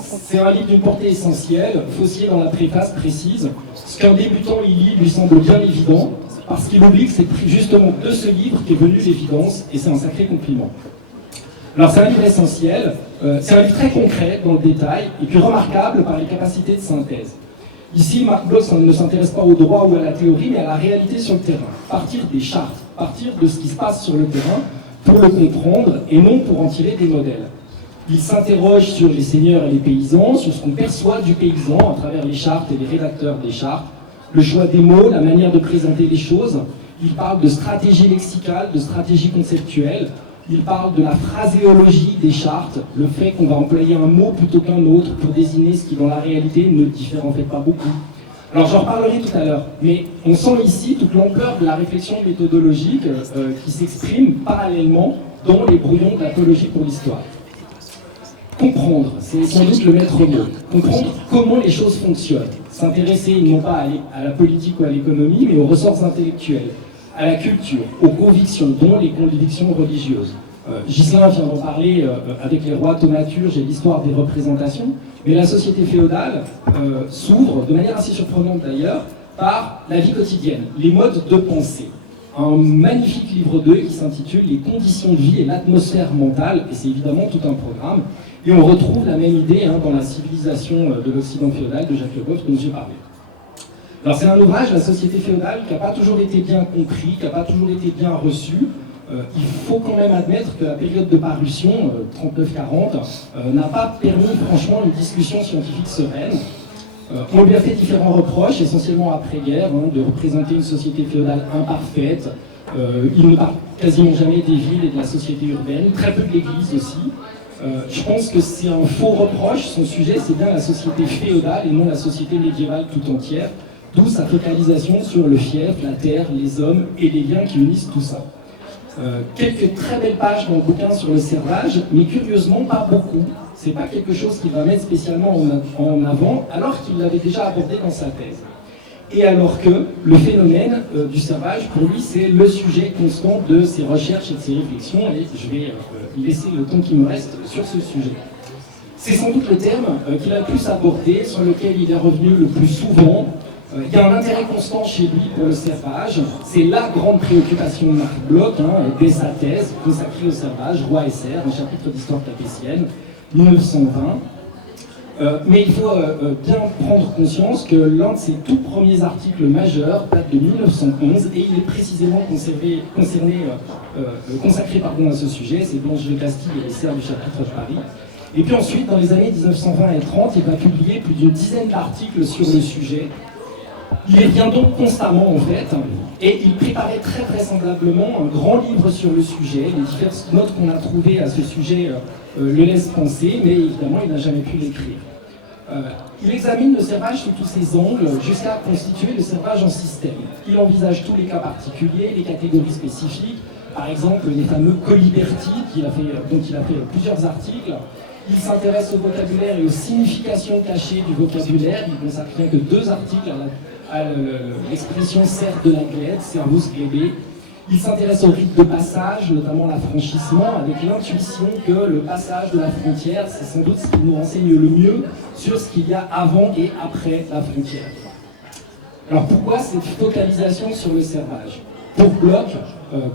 C'est un livre d'une portée essentielle. Fossier, dans la préface, précise ce qu'un débutant y lit lui semble bien évident, parce qu'il oublie que c'est justement de ce livre qu'est venue l'évidence, et c'est un sacré compliment. Alors c'est un livre essentiel, c'est un livre très concret dans le détail, et puis remarquable par les capacités de synthèse. Ici, Marc Bloch ne s'intéresse pas au droit ou à la théorie, mais à la réalité sur le terrain. Partir des chartes, partir de ce qui se passe sur le terrain pour le comprendre, et non pour en tirer des modèles. Il s'interroge sur les seigneurs et les paysans, sur ce qu'on perçoit du paysan à travers les chartes et les rédacteurs des chartes, le choix des mots, la manière de présenter les choses. Il parle de stratégie lexicale, de stratégie conceptuelle. Il parle de la phraséologie des chartes, le fait qu'on va employer un mot plutôt qu'un autre pour désigner ce qui, dans la réalité, ne diffère en fait pas beaucoup. Alors j'en reparlerai tout à l'heure, mais on sent ici toute l'ampleur de la réflexion méthodologique qui s'exprime parallèlement dans les brouillons de l'apologie pour l'histoire. Comprendre, c'est sans doute le maître mot. Comprendre comment les choses fonctionnent. S'intéresser non pas à la politique ou à l'économie, mais aux ressorts intellectuels, à la culture, aux convictions, dont les convictions religieuses. Ghislain vient d'en parler avec les rois thaumaturges et l'histoire des représentations, mais la société féodale s'ouvre, de manière assez surprenante d'ailleurs, par la vie quotidienne, les modes de pensée. Un magnifique livre 2 qui s'intitule « Les conditions de vie et l'atmosphère mentale », et c'est évidemment tout un programme. Et on retrouve la même idée dans la civilisation de l'Occident féodal de Jacques Le Goff dont j'ai parlé. Alors c'est un ouvrage, la société féodale, qui n'a pas toujours été bien compris, qui n'a pas toujours été bien reçu. Il faut quand même admettre que la période de parution, 39-40, n'a pas permis franchement une discussion scientifique sereine. On lui a fait différents reproches, essentiellement après-guerre, de représenter une société féodale imparfaite. Il ne parle quasiment jamais des villes et de la société urbaine, très peu de l'Église aussi. Je pense que c'est un faux reproche, son sujet c'est bien la société féodale et non la société médiévale tout entière, d'où sa focalisation sur le fief, la terre, les hommes et les liens qui unissent tout ça. Quelques très belles pages dans le bouquin sur le servage, mais curieusement pas beaucoup. C'est pas quelque chose qu'il va mettre spécialement en avant, alors qu'il l'avait déjà abordé dans sa thèse. Et alors que le phénomène du servage, pour lui, c'est le sujet constant de ses recherches et de ses réflexions, et je vais laisser le temps qui me reste sur ce sujet. C'est sans doute le terme qu'il a le plus abordé, sur lequel il est revenu le plus souvent. Il y a un intérêt constant chez lui pour le servage. C'est la grande préoccupation de Marc Bloch, dès sa thèse consacrée au servage, Roi et Serf, un chapitre d'histoire capétienne, 1920. Mais il faut bien prendre conscience que l'un de ses tout premiers articles majeurs date de 1911 et il est précisément consacré à ce sujet, c'est Blanche de Castille et les Serfs du chapitre de Paris. Et puis ensuite, dans les années 1920 et 30, il va publier plus d'une dizaine d'articles sur le sujet. Il les vient donc constamment en fait, et il préparait très vraisemblablement un grand livre sur le sujet. Les diverses notes qu'on a trouvées à ce sujet le laissent penser, mais évidemment il n'a jamais pu l'écrire. Il examine le servage sous tous ses angles jusqu'à constituer le servage en système. Il envisage tous les cas particuliers, les catégories spécifiques, par exemple les fameux coliberti dont il a fait plusieurs articles. Il s'intéresse au vocabulaire et aux significations cachées du vocabulaire. Il consacre rien que 2 articles à l'expression serf de la glède, servus glebe. Il s'intéresse au rite de passage, notamment l'affranchissement, avec l'intuition que le passage de la frontière, c'est sans doute ce qui nous renseigne le mieux sur ce qu'il y a avant et après la frontière. Alors pourquoi cette focalisation sur le servage ? Pour Bloch,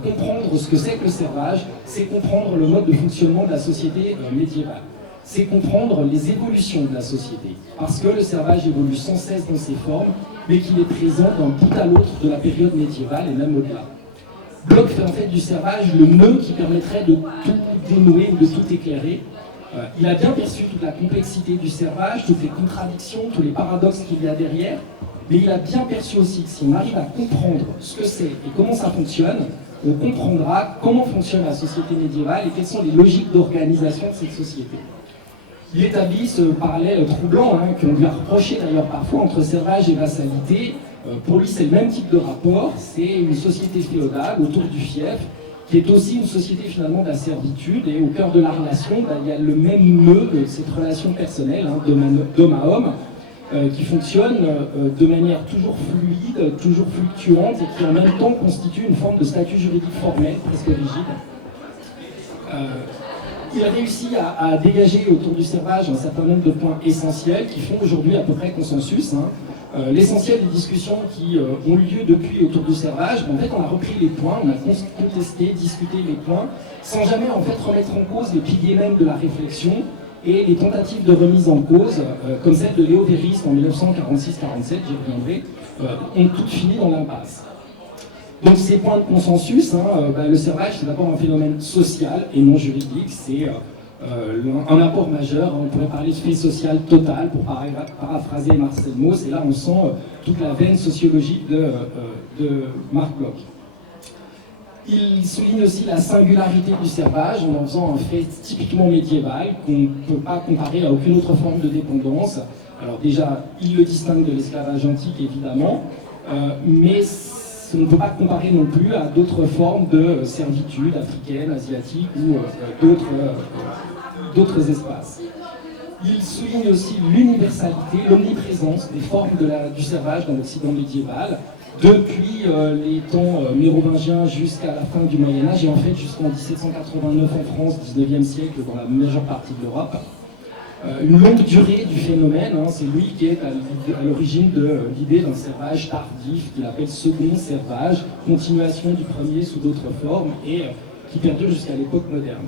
comprendre ce que c'est que le servage, c'est comprendre le mode de fonctionnement de la société médiévale. C'est comprendre les évolutions de la société. Parce que le servage évolue sans cesse dans ses formes, mais qu'il est présent d'un bout à l'autre de la période médiévale et même au-delà. Bloch fait en fait du servage le nœud qui permettrait de tout dénouer ou de tout éclairer. Il a bien perçu toute la complexité du servage, toutes les contradictions, tous les paradoxes qu'il y a derrière, mais il a bien perçu aussi que si on arrive à comprendre ce que c'est et comment ça fonctionne, on comprendra comment fonctionne la société médiévale et quelles sont les logiques d'organisation de cette société. Il établit ce parallèle troublant, qu'on lui a reproché d'ailleurs parfois, entre servage et vassalité. Pour lui, c'est le même type de rapport, c'est une société féodale autour du fief, qui est aussi une société finalement de la servitude, et au cœur de la relation, il y a le même nœud de cette relation personnelle, d'homme à homme, qui fonctionne de manière toujours fluide, toujours fluctuante, et qui en même temps constitue une forme de statut juridique formel, presque rigide. Il a réussi à dégager autour du servage un certain nombre de points essentiels qui font aujourd'hui à peu près consensus. L'essentiel des discussions qui ont eu lieu depuis autour du servage, en fait, on a repris les points, on a contesté, discuté les points, sans jamais en fait remettre en cause les piliers même de la réflexion et les tentatives de remise en cause, comme celle de Léo Vériste en 1946-47, j'y reviendrai, ont toutes fini dans l'impasse. Donc ces points de consensus, le servage c'est d'abord un phénomène social et non juridique, c'est un apport majeur, on pourrait parler de fait social total pour paraphraser Marcel Mauss, et là on sent toute la veine sociologique de Marc Bloch. Il souligne aussi la singularité du servage en faisant un fait typiquement médiéval qu'on ne peut pas comparer à aucune autre forme de dépendance. Alors déjà, il le distingue de l'esclavage antique évidemment, mais on ne peut pas comparer non plus à d'autres formes de servitude africaine, asiatique ou d'autres espaces. Il souligne aussi l'universalité, l'omniprésence des formes du servage dans l'Occident médiéval, depuis les temps mérovingiens jusqu'à la fin du Moyen-Âge, et en fait jusqu'en 1789 en France, 19e siècle dans la majeure partie de l'Europe. Une longue durée du phénomène, c'est lui qui est à l'origine de l'idée d'un servage tardif, qu'il appelle second servage, continuation du premier sous d'autres formes, et qui perdure jusqu'à l'époque moderne.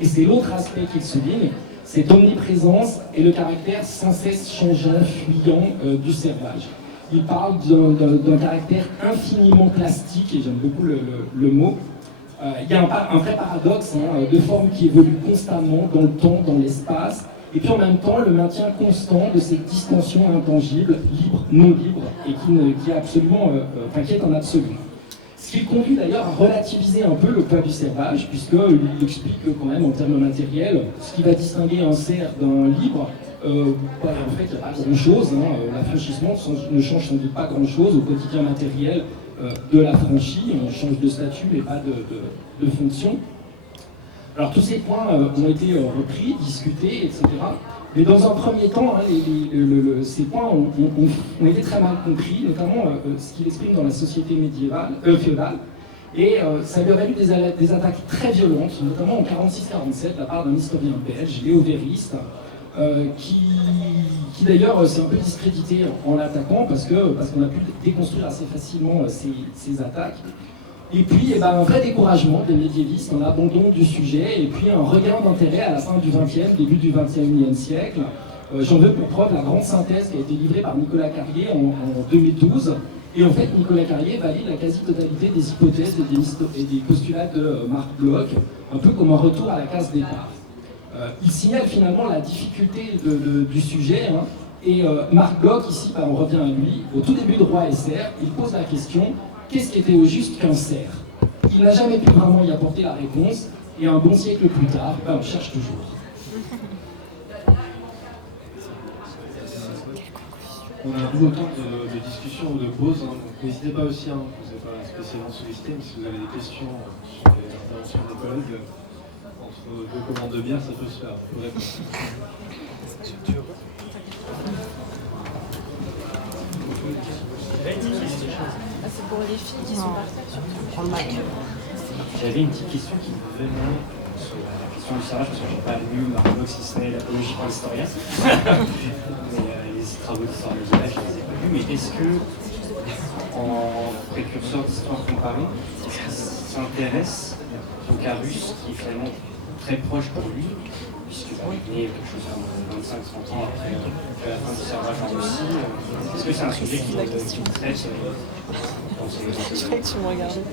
Et c'est l'autre aspect qu'il souligne, cette omniprésence et le caractère sans cesse changeant, fuyant du servage. Il parle d'un caractère infiniment plastique, et j'aime beaucoup le mot. Il y a un vrai paradoxe de formes qui évoluent constamment dans le temps, dans l'espace, et puis en même temps le maintien constant de cette distension intangible, libre, non libre, et qui est absolument, qui est en absolu. Ce qui le conduit d'ailleurs à relativiser un peu le poids du servage, puisqu'il explique que quand même en termes matériels, ce qui va distinguer un cerf d'un libre, en fait il n'y a pas grand-chose, l'affranchissement ne change sans doute pas grand-chose au quotidien matériel de l'affranchi, on change de statut mais pas de fonction. Alors tous ces points ont été repris, discutés, etc. Mais dans un premier temps, ces points ont été très mal compris, notamment ce qu'il exprime dans la société féodale. Et ça lui a valu des attaques très violentes, notamment en 1946-1947, de la part d'un historien belge, Léo Vériste, qui d'ailleurs s'est un peu discrédité en l'attaquant parce qu'on a pu déconstruire assez facilement ces attaques. Et puis un vrai découragement des médiévistes, un abandon du sujet, et puis un regain d'intérêt à la fin du XXe, début du XXIe siècle. J'en veux pour preuve la grande synthèse qui a été livrée par Nicolas Carrier en 2012. Et en fait, Nicolas Carrier valide la quasi-totalité des hypothèses et des postulats de Marc Bloch, un peu comme un retour à la case départ. Il signale finalement la difficulté du sujet, et Marc Bloch, ici, on revient à lui, au tout début de Roi et Cerf, il pose la question: qu'est-ce qui était au juste qu'un cerf? Il n'a jamais pu vraiment y apporter la réponse, et un bon siècle plus tard, on cherche toujours. On a un nouveau temps de discussion ou de pause, donc n'hésitez pas aussi, vous n'êtes pas spécialement sollicité, mais si vous avez des questions sur les interventions des collègues, entre deux commandes de bière, ça peut se faire. C'est pour les filles qui sont par terre, surtout. J'avais une petite question qui me venait sur la question du servage, parce que je n'ai pas lu Marc Bloch, si ce n'est l'apologie par l'historien. Mais les travaux d'histoire médiévale, je ne les ai pas lus. Mais est-ce que, en précurseur d'histoire comparée, est-ce qu'il s'intéresse au Carus, qui est finalement très proche pour lui, puisque il est quelque chose comme 25-30 ans après la fin du servage en Russie? Est-ce que c'est un sujet qui traite dans ses Je croyais que tu me regardais.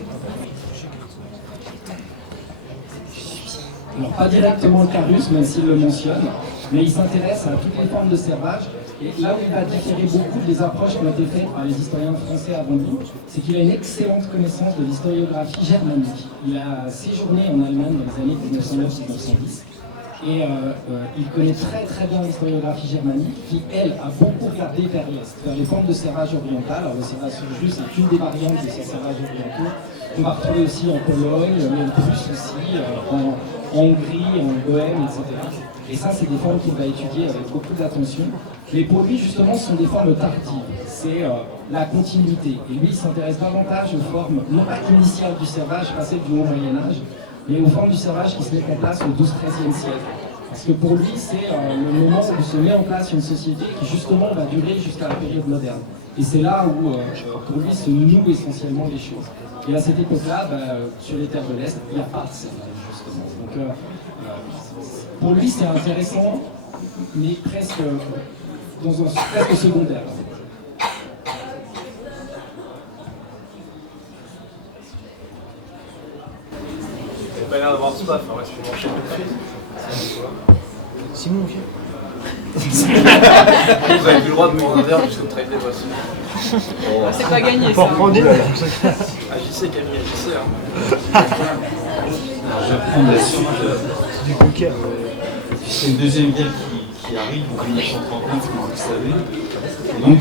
Alors pas directement le Carus, même s'il le mentionne, mais il s'intéresse à toutes les formes de servage. Et là où il va différer beaucoup des approches qui ont été faites par les historiens français avant lui, c'est qu'il a une excellente connaissance de l'historiographie germanique. Il a séjourné en Allemagne dans les années 1909-1910. Et il connaît très bien l'historiographie germanique qui, elle, a beaucoup regardé vers l'Est, vers les formes de servage oriental. Alors le servage russe est une des variantes de ces servages orientaux. On va retrouver aussi en Pologne, mais en Prusse aussi, en Hongrie, en Bohème, etc. Et ça, c'est des formes qu'il va étudier avec beaucoup d'attention. Mais pour lui, justement, ce sont des formes tardives. C'est la continuité. Et lui, il s'intéresse davantage aux formes, non pas initiales du servage, pas celles du Haut Moyen-Âge, mais aux formes du servage qui se mettent en place au XII-XIIIe siècle. Parce que pour lui, c'est le moment où se met en place une société qui justement va durer jusqu'à la période moderne. Et c'est là où, pour lui, se nouent essentiellement les choses. Et à cette époque-là, sur les terres de l'Est, il n'y a pas de servage, justement. Donc, pour lui, c'est intéressant, mais presque secondaire. J'ai pas l'air d'avoir soif, hein, je vais manger tout de suite. Simon, viens. Vous avez plus le droit de prendre un verre puisque vous traitez les boissons. C'est pas gagné, Pour ça. prendre Agissez Camille, agissez. Hein. Alors, je vais reprendre la suite du bouquet. C'est une deuxième guerre qui arrive en 1939, comme vous le savez. Et donc,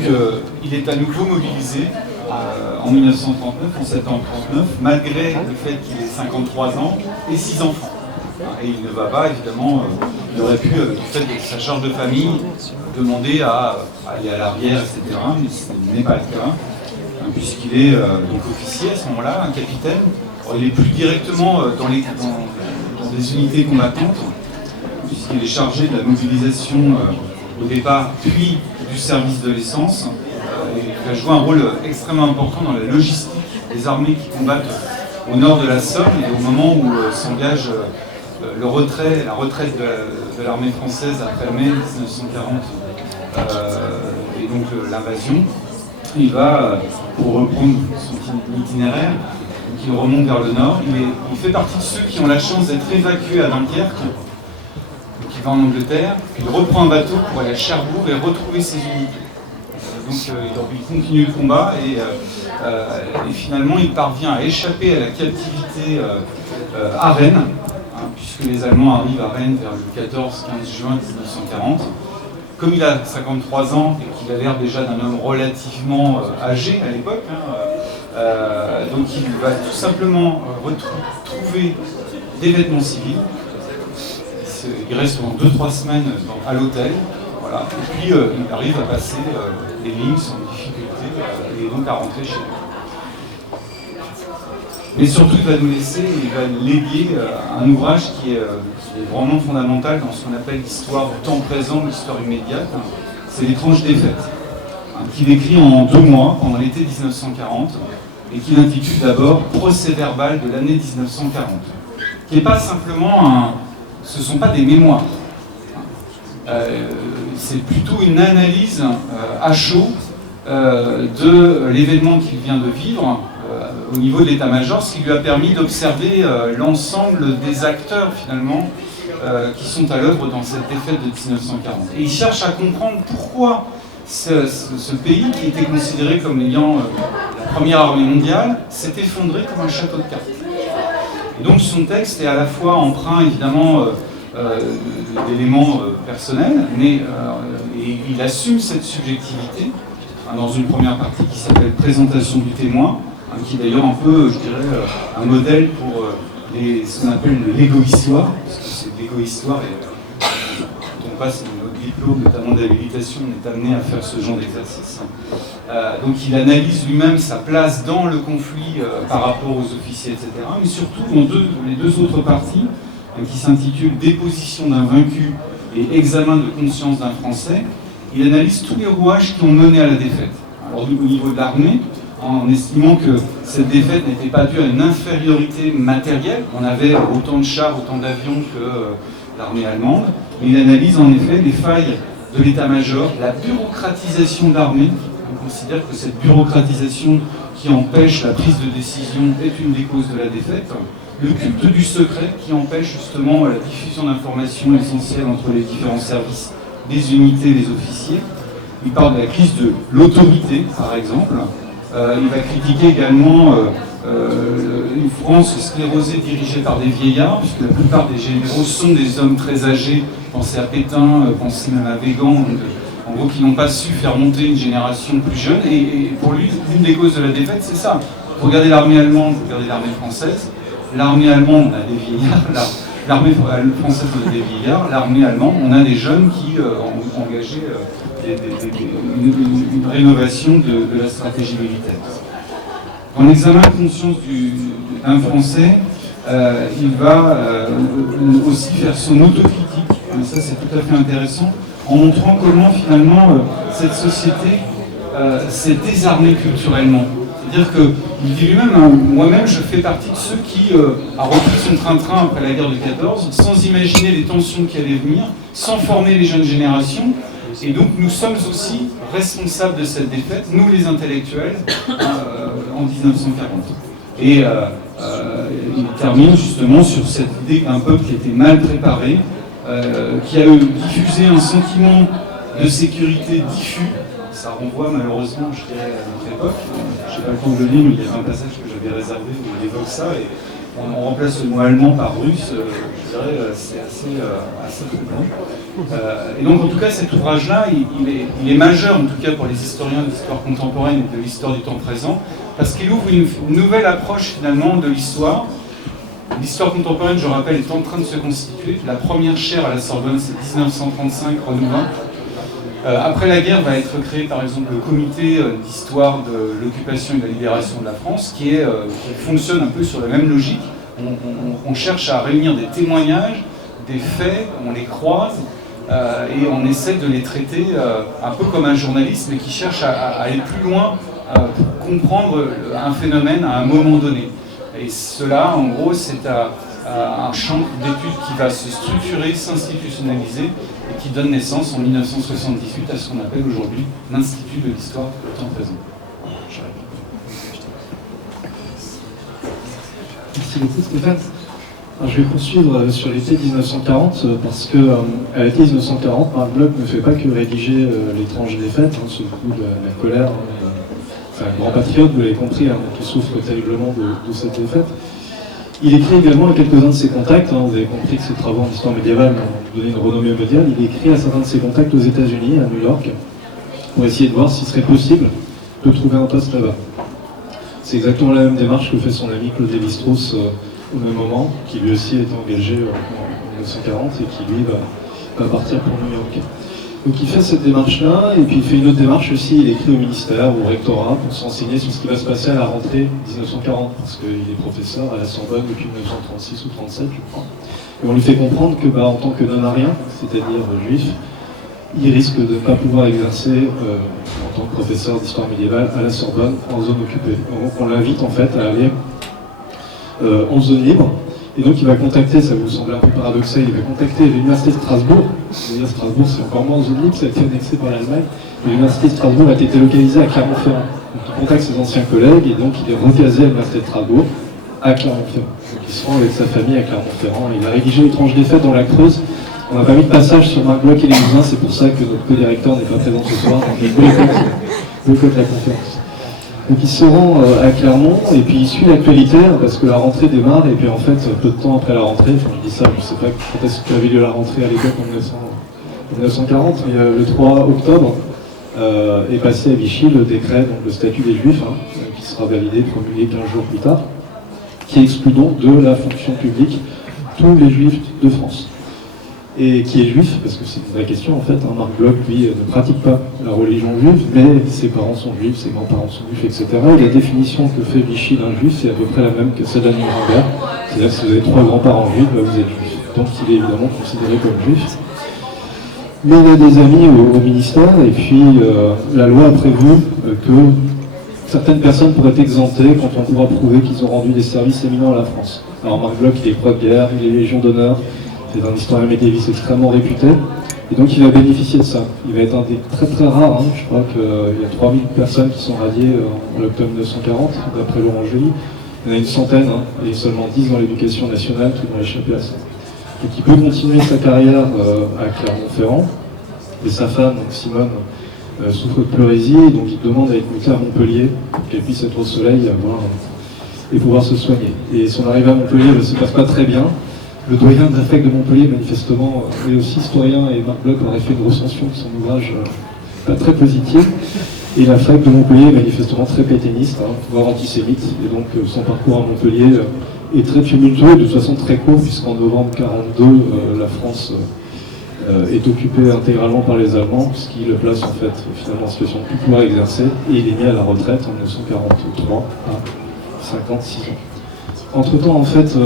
il est à nouveau mobilisé en 1939, en septembre 1939, malgré le fait qu'il ait 53 ans et 6 enfants. Et il ne va pas, évidemment, il aurait pu, du fait de sa charge de famille, demander à aller à l'arrière, etc. Mais ce n'est pas le cas, puisqu'il est donc officier à ce moment-là, un capitaine. Alors, il est plus directement dans des unités combattantes, puisqu'il est chargé de la mobilisation au départ, puis du service de l'essence. Il va jouer un rôle extrêmement important dans la logistique des armées qui combattent au nord de la Somme, et au moment où s'engage la retraite de l'armée française après mai 1940 et donc l'invasion, il va, pour reprendre son itinéraire, donc il remonte vers le nord. Il fait partie de ceux qui ont la chance d'être évacués à Dunkerque. Donc il va en Angleterre, puis il reprend un bateau pour aller à Cherbourg et retrouver ses unités. Donc il continue le combat et finalement il parvient à échapper à la captivité à Rennes, puisque les Allemands arrivent à Rennes vers le 14-15 juin 1940. Comme il a 53 ans et qu'il a l'air déjà d'un homme relativement âgé à l'époque, donc il va tout simplement trouver des vêtements civils. Il reste pendant 2-3 semaines à l'hôtel. Voilà. Et puis il arrive à passer les lignes sans difficulté et donc à rentrer chez lui. Mais surtout, il va nous laisser, il va léguer un ouvrage qui est vraiment fondamental dans ce qu'on appelle l'histoire du temps présent, l'histoire immédiate. C'est L'étrange défaite, qu'il écrit en 2 mois, pendant l'été 1940, et qu'il intitule d'abord Procès verbal de l'année 1940, qui n'est pas simplement ce ne sont pas des mémoires. C'est plutôt une analyse à chaud de l'événement qu'il vient de vivre au niveau de l'état-major, ce qui lui a permis d'observer l'ensemble des acteurs finalement qui sont à l'œuvre dans cette défaite de 1940. Et il cherche à comprendre pourquoi ce pays, qui était considéré comme ayant la première armée mondiale, s'est effondré comme un château de cartes. Et donc son texte est à la fois empreint évidemment d'éléments personnels, mais et il assume cette subjectivité dans une première partie qui s'appelle Présentation du témoin, qui est d'ailleurs un peu, je dirais, un modèle pour ce qu'on appelle l'égo-histoire, parce que c'est l'égo-histoire, et quand on passe notre diplôme, notamment d'habilitation, on est amené à faire ce genre d'exercice. Donc il analyse lui-même sa place dans le conflit par rapport aux officiers, etc. Mais surtout dans les deux autres parties, qui s'intitulent Déposition d'un vaincu et Examen de conscience d'un Français, il analyse tous les rouages qui ont mené à la défaite. Alors au niveau de l'armée, en estimant que cette défaite n'était pas due à une infériorité matérielle, on avait autant de chars, autant d'avions que l'armée allemande, mais il analyse en effet les failles de l'état-major, la bureaucratisation de l'armée. On considère que cette bureaucratisation qui empêche la prise de décision est une des causes de la défaite. Le culte du secret qui empêche justement la diffusion d'informations essentielles entre les différents services, des unités, des officiers. Il parle de la crise de l'autorité, par exemple. Il va critiquer également une France sclérosée dirigée par des vieillards, puisque la plupart des généraux sont des hommes très âgés. Pensez à Pétain, pensez même à Végan, en gros qui n'ont pas su faire monter une génération plus jeune. Et pour lui, l'une des causes de la défaite, c'est ça. Vous regardez l'armée allemande, vous regardez l'armée française. L'armée allemande, on a des vieillards. L'armée française, on a des vieillards. L'armée allemande, on a des jeunes qui ont engagé une rénovation de la stratégie militaire. Dans l'examen de conscience d'un Français, il va aussi faire son autocritique mais ça c'est tout à fait intéressant, en montrant comment finalement cette société s'est désarmée culturellement. C'est-à-dire qu'il dit lui-même, hein, moi-même je fais partie de ceux qui a repris son train-train après la guerre de 14, sans imaginer les tensions qui allaient venir, sans former les jeunes générations. Et donc nous sommes aussi responsables de cette défaite, nous les intellectuels, en 1940. Et il termine justement sur cette idée qu'un peuple qui était mal préparé, qui a diffusé un sentiment de sécurité diffus. Ça renvoie malheureusement, je dirais, à notre époque. Je n'ai pas le temps de le lire, mais il y avait un passage que j'avais réservé où il évoque ça. Et on remplace le mot allemand par russe, je dirais, c'est assez troublant. Et donc, en tout cas, cet ouvrage-là, il est majeur, en tout cas pour les historiens de l'histoire contemporaine et de l'histoire du temps présent, parce qu'il ouvre une nouvelle approche, finalement, de l'histoire. L'histoire contemporaine, je rappelle, est en train de se constituer. La première chaire à la Sorbonne, c'est 1935, Renouvin. Après la guerre, va être créé, par exemple, le comité d'histoire de l'occupation et de la libération de la France, qui fonctionne un peu sur la même logique. On cherche à réunir des témoignages, des faits, on les croise, et on essaie de les traiter un peu comme un journaliste, mais qui cherche à aller plus loin pour comprendre un phénomène à un moment donné. Et cela, en gros, c'est un champ d'études qui va se structurer, s'institutionnaliser, et qui donne naissance en 1978 à ce qu'on appelle aujourd'hui l'Institut de l'histoire du temps présent. Merci beaucoup Stéphane. Alors, je vais poursuivre sur l'été 1940 parce que à l'été 1940, Marc Bloch ne fait pas que rédiger L'étrange défaite, ce coup de la colère. C'est un grand patriote, vous l'avez compris, qui souffre terriblement de cette défaite. Il écrit également à quelques-uns de ses contacts, vous avez compris que ses travaux en histoire médiévale ont donné une renommée mondiale. Il écrit à certains de ses contacts aux États-Unis, à New York, pour essayer de voir s'il serait possible de trouver un poste là-bas. C'est exactement la même démarche que fait son ami Claude Lévi-Strauss au même moment, qui lui aussi a été engagé en 1940 et qui lui va partir pour New York. Donc il fait cette démarche-là, et puis il fait une autre démarche aussi, il écrit au ministère ou au rectorat pour s'enseigner sur ce qui va se passer à la rentrée 1940, parce qu'il est professeur à la Sorbonne depuis 1936 ou 1937, je crois. Et on lui fait comprendre que, en tant que non-arien, c'est-à-dire juif, il risque de ne pas pouvoir exercer en tant que professeur d'histoire médiévale à la Sorbonne en zone occupée. Donc on l'invite en fait à aller en zone libre. Et donc il va contacter, ça vous semble un peu paradoxal, il va contacter l'Université de Strasbourg. C'est-à-dire Strasbourg, c'est encore moins en zone libre, ça a été annexé par l'Allemagne. L'Université de Strasbourg a été délocalisée à Clermont-Ferrand. Donc il contacte ses anciens collègues et donc il est recasé à l'Université de Strasbourg à Clermont-Ferrand. Donc il se rend avec sa famille à Clermont-Ferrand. Il a rédigé L'étrange défaite dans la Creuse. On n'a pas mis de passage sur Marc Bloch et les cousins, c'est pour ça que notre co-directeur n'est pas présent ce soir. Donc il boycotte la conférence. Donc il se rend à Clermont et puis il suit l'actualité parce que la rentrée démarre et puis en fait peu de temps après la rentrée, je dis ça, je ne sais pas quand est-ce qu'avait lieu la rentrée à l'époque en 1940, mais le 3 octobre est passé à Vichy le décret, donc le statut des Juifs, qui sera validé, promulgué 15 jours plus tard, qui exclut donc de la fonction publique tous les Juifs de France. Et qui est juif, parce que c'est une vraie question en fait, Marc Bloch, lui, ne pratique pas la religion juive, mais ses parents sont juifs, ses grands-parents sont juifs, etc. Et la définition que fait Vichy d'un juif, c'est à peu près la même que celle d'Anne Nuremberg. C'est-à-dire que si vous avez 3 grands-parents juifs, vous êtes juif. Donc il est évidemment considéré comme juif. Mais il a des amis au ministère, et puis la loi a prévu que certaines personnes pourraient être exemptées quand on pourra prouver qu'ils ont rendu des services éminents à la France. Alors Marc Bloch, il est croix de guerre, il est Légion d'honneur, c'est un historien médiéviste extrêmement réputé, et donc il va bénéficier de ça. Il va être un des très très rares, je crois qu'il y a 3000 personnes qui sont radiées en octobre 1940, d'après Laurent Joly. Il y en a une centaine, et seulement 10 dans l'éducation nationale qui vont échapper à ça. Donc il peut continuer sa carrière à Clermont-Ferrand, et sa femme, donc Simone, souffre de pleurésie, et donc il demande à être muté à Montpellier, pour qu'elle puisse être au soleil et pouvoir se soigner. Et son arrivée à Montpellier ne se passe pas très bien. Le doyen de la fac de Montpellier, manifestement, est aussi historien, et Marc Bloch aurait fait une recension de son ouvrage pas très positive. Et la fac de Montpellier est manifestement très pétainiste, voire antisémite. Et donc son parcours à Montpellier est très tumultueux, et de toute façon très court, puisqu'en novembre 1942, la France est occupée intégralement par les Allemands, ce qui le place en fait finalement en situation de ne plus pouvoir exercer. Et il est mis à la retraite en 1943 à 56 ans. Entre-temps, en fait,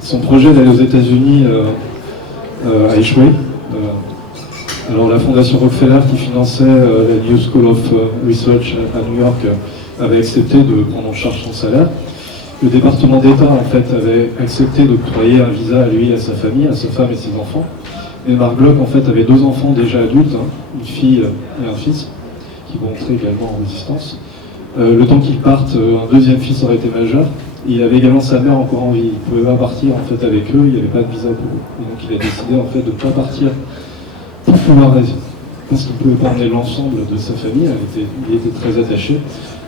son projet d'aller aux États-Unis a échoué. Alors la fondation Rockefeller, qui finançait la New School of Research à New York, avait accepté de prendre en charge son salaire. Le département d'État, en fait, avait accepté d'octroyer un visa à lui et à sa famille, à sa femme et ses enfants. Et Marc Bloch, en fait, avait 2 enfants déjà adultes, une fille et un fils, qui vont entrer également en résistance. Le temps qu'ils partent, un 2e fils aurait été majeur. Il avait également sa mère encore en vie. Il ne pouvait pas partir en fait, avec eux, il n'y avait pas de visa pour eux. Et donc il a décidé en fait, de ne pas partir pour pouvoir résister. Parce qu'il ne pouvait pas emmener l'ensemble de sa famille, il était très attaché.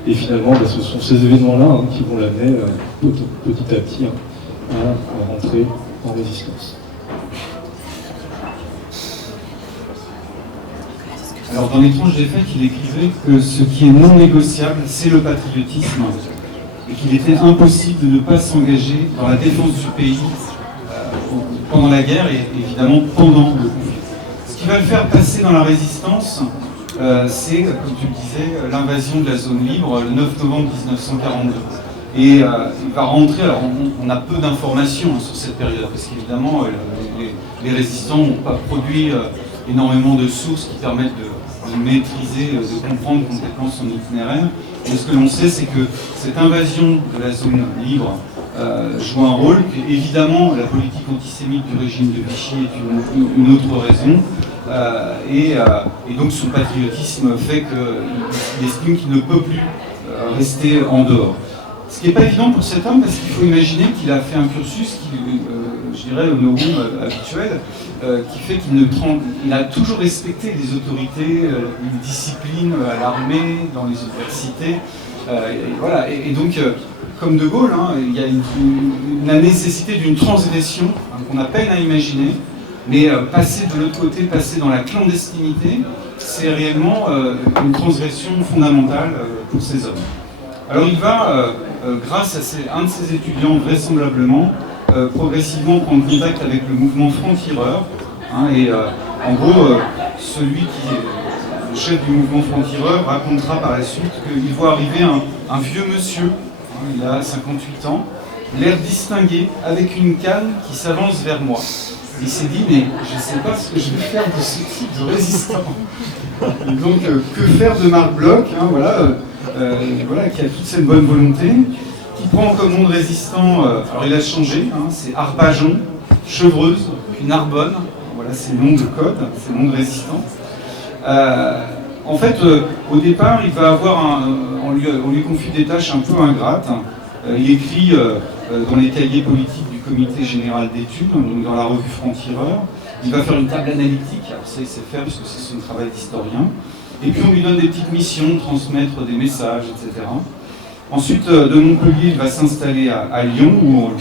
Et finalement, ce sont ces événements-là qui vont l'amener petit à petit à rentrer en résistance. Alors dans l'étrange des faits, il écrivait que ce qui est non négociable, c'est le patriotisme, et qu'il était impossible de ne pas s'engager dans la défense du pays pendant la guerre et évidemment pendant le conflit. Ce qui va le faire passer dans la résistance, c'est, comme tu le disais, l'invasion de la zone libre le 9 novembre 1942. Et il va rentrer, alors on a peu d'informations sur cette période, parce qu'évidemment les résistants n'ont pas produit énormément de sources qui permettent de maîtriser, de comprendre complètement son itinéraire. Et ce que l'on sait, c'est que cette invasion de la zone libre joue un rôle, évidemment la politique antisémite du régime de Vichy est une autre raison, et donc son patriotisme fait qu'il estime qu'il ne peut plus rester en dehors. Ce qui n'est pas évident pour cet homme, parce qu'il faut imaginer qu'il a fait un cursus qui, je dirais, au no-room habituel, qui fait qu'il a toujours respecté les autorités, une discipline à l'armée, dans les universités. Voilà. Et donc, comme De Gaulle, il y a la nécessité d'une transgression qu'on a peine à imaginer, mais passer de l'autre côté, passer dans la clandestinité, c'est réellement une transgression fondamentale pour ces hommes. Alors il va, grâce à un de ses étudiants vraisemblablement, progressivement prendre contact avec le mouvement franc-tireur. Et en gros, celui qui est le chef du mouvement franc-tireur racontera par la suite qu'il voit arriver un vieux monsieur, il a 58 ans, l'air distingué, avec une canne qui s'avance vers moi. Il s'est dit, mais je ne sais pas ce que je vais faire de ce type de résistant. Et donc, que faire de Marc Bloch, qui a toute cette bonne volonté, qui prend comme nom de résistant, alors il a changé, c'est Arpajon, Chevreuse, puis Narbonne, voilà, c'est le nom de code, c'est le nom de résistant. En fait, au départ, il va avoir on lui confie des tâches un peu ingrates. Il écrit dans les cahiers politiques du comité général d'études, donc dans la revue Franc-Tireur. Il va faire une table analytique, alors ça il sait faire parce que c'est son travail d'historien. Et puis on lui donne des petites missions, transmettre des messages, etc. Ensuite, de Montpellier, il va s'installer à Lyon, où on lui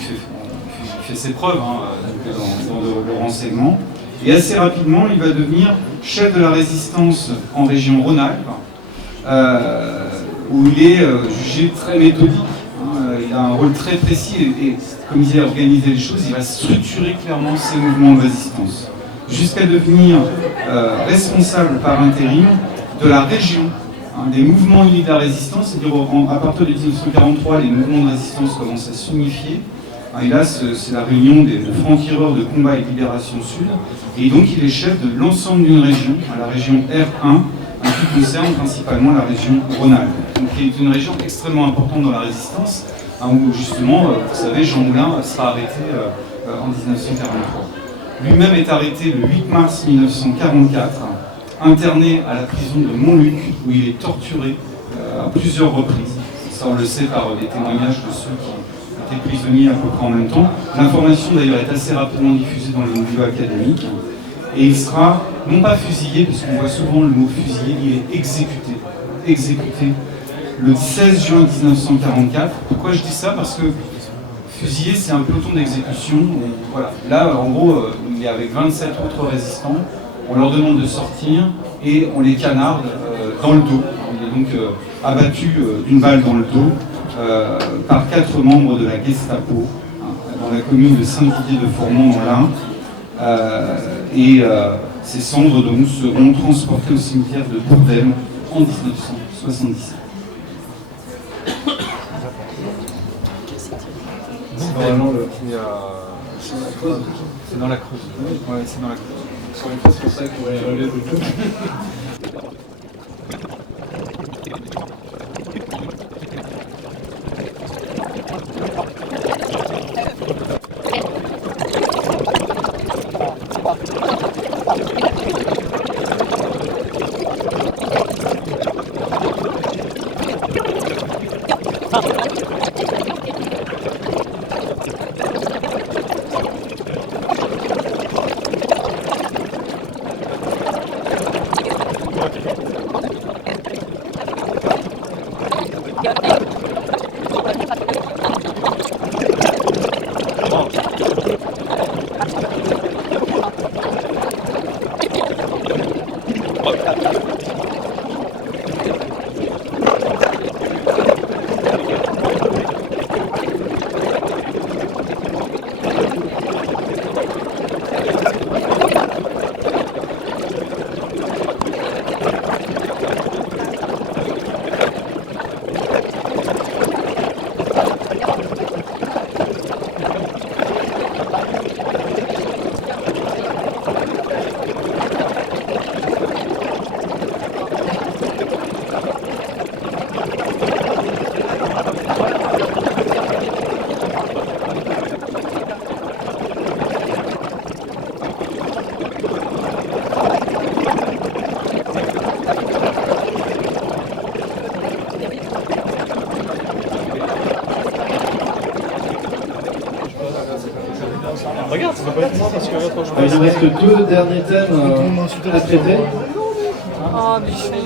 fait ses preuves dans le renseignement. Et assez rapidement, il va devenir chef de la résistance en région Rhône-Alpes, où il est jugé très méthodique. Il a un rôle très précis et comme il a organisé les choses, il va structurer clairement ses mouvements de résistance, jusqu'à devenir responsable par intérim de la région des mouvements unis de la résistance, c'est-à-dire à partir de 1943, les mouvements de résistance commencent à s'unifier. Et là, c'est la réunion des francs-tireurs de combat et de libération sud. Et donc, il est chef de l'ensemble d'une région, la région R1, qui concerne principalement la région Rhône-Alpes, qui est une région extrêmement importante dans la résistance, où justement, vous savez, Jean Moulin sera arrêté en 1943. Lui-même est arrêté le 8 mars 1944, interné à la prison de Montluc, où il est torturé à plusieurs reprises. Ça, on le sait par les témoignages de ceux qui étaient prisonniers à peu près en même temps. L'information, d'ailleurs, est assez rapidement diffusée dans les milieux académiques. Et il sera, non pas fusillé, parce qu'on voit souvent le mot fusillé, il est exécuté. Exécuté le 16 juin 1944. Pourquoi je dis ça? Parce que fusillé, c'est un peloton d'exécution. Voilà. Là, en gros, il est avec 27 autres résistants. On leur demande de sortir et on les canarde dans le dos. Il est donc abattu d'une balle dans le dos par 4 membres de la Gestapo dans la commune de Saint-Didier-de-Fourmont dans l'Ain. Et ces cendres donc seront transportées au cimetière de Bourdelle en 1977. Normalement, C'est dans la Creuse. C'est dans la Creuse. Ouais, c'est dans la Creuse. Encore une fois, c'est pour ça qu'il faudrait relève le club. Regarde, ça va pas être moi parce que regarde quand je Il nous reste deux derniers thèmes à traiter. Oh, mais je fais.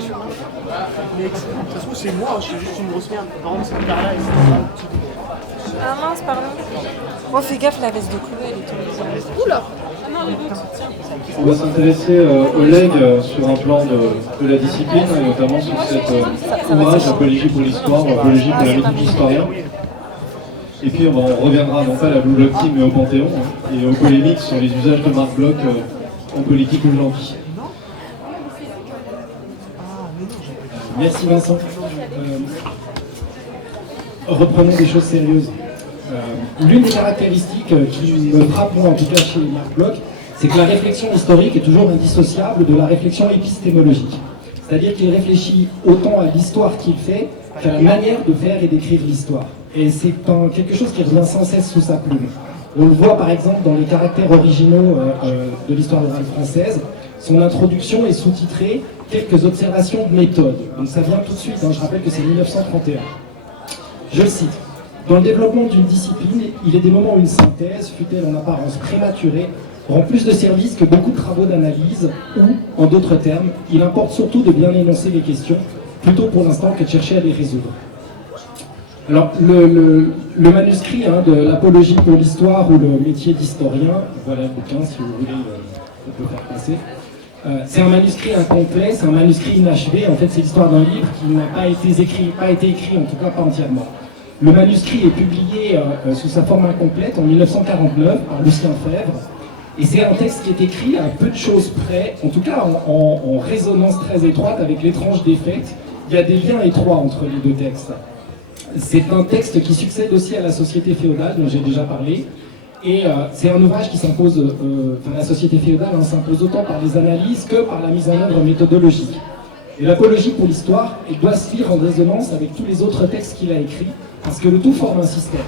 Mais ça se trouve, c'est moi, je suis juste une grosse merde. Par contre, c'est par là. Ah mince, pardon. Oh, fais gaffe, la veste de Chloé, elle est tombée. Oula! Ah non, les autres, tiens. On va s'intéresser au leg sur un plan de la discipline, et notamment sur cet ouvrage Apologie pour l'histoire, ou Apologie pour la méthode d'historien. Et puis on reviendra non pas à la Blue Block Team mais au Panthéon, et aux polémiques sur les usages de Marc Bloch en politique aujourd'hui. Merci Vincent. Reprenons des choses sérieuses. L'une des caractéristiques qui me frappe, moi en tout cas chez Marc Bloch, c'est que la réflexion historique est toujours indissociable de la réflexion épistémologique. C'est-à-dire qu'il réfléchit autant à l'histoire qu'il fait qu'à la manière de faire et d'écrire l'histoire. Et c'est quelque chose qui revient sans cesse sous sa plume. On le voit par exemple dans les caractères originaux de l'histoire orale française. Son introduction est sous-titrée « Quelques observations de méthode ». Donc ça vient tout de suite, je rappelle que c'est 1931. Je le cite. « Dans le développement d'une discipline, il est des moments où une synthèse, fût-elle en apparence prématurée, rend plus de service que beaucoup de travaux d'analyse ou, en d'autres termes, il importe surtout de bien énoncer les questions, plutôt pour l'instant que de chercher à les résoudre. » Alors, le manuscrit de l'Apologie pour l'histoire ou le métier d'historien, voilà le bouquin, si vous voulez, on peut faire passer. C'est un manuscrit incomplet, c'est un manuscrit inachevé. En fait, c'est l'histoire d'un livre qui n'a pas été écrit, en tout cas pas entièrement. Le manuscrit est publié sous sa forme incomplète en 1949 par Lucien Fèvre. Et c'est un texte qui est écrit à peu de choses près, en tout cas en résonance très étroite avec l'étrange défaite. Il y a des liens étroits entre les deux textes. C'est un texte qui succède aussi à la société féodale dont j'ai déjà parlé. Et c'est un ouvrage qui s'impose, la société féodale s'impose autant par les analyses que par la mise en œuvre méthodologique. Et l'Apologie pour l'histoire, elle doit se lire en résonance avec tous les autres textes qu'il a écrits, parce que le tout forme un système.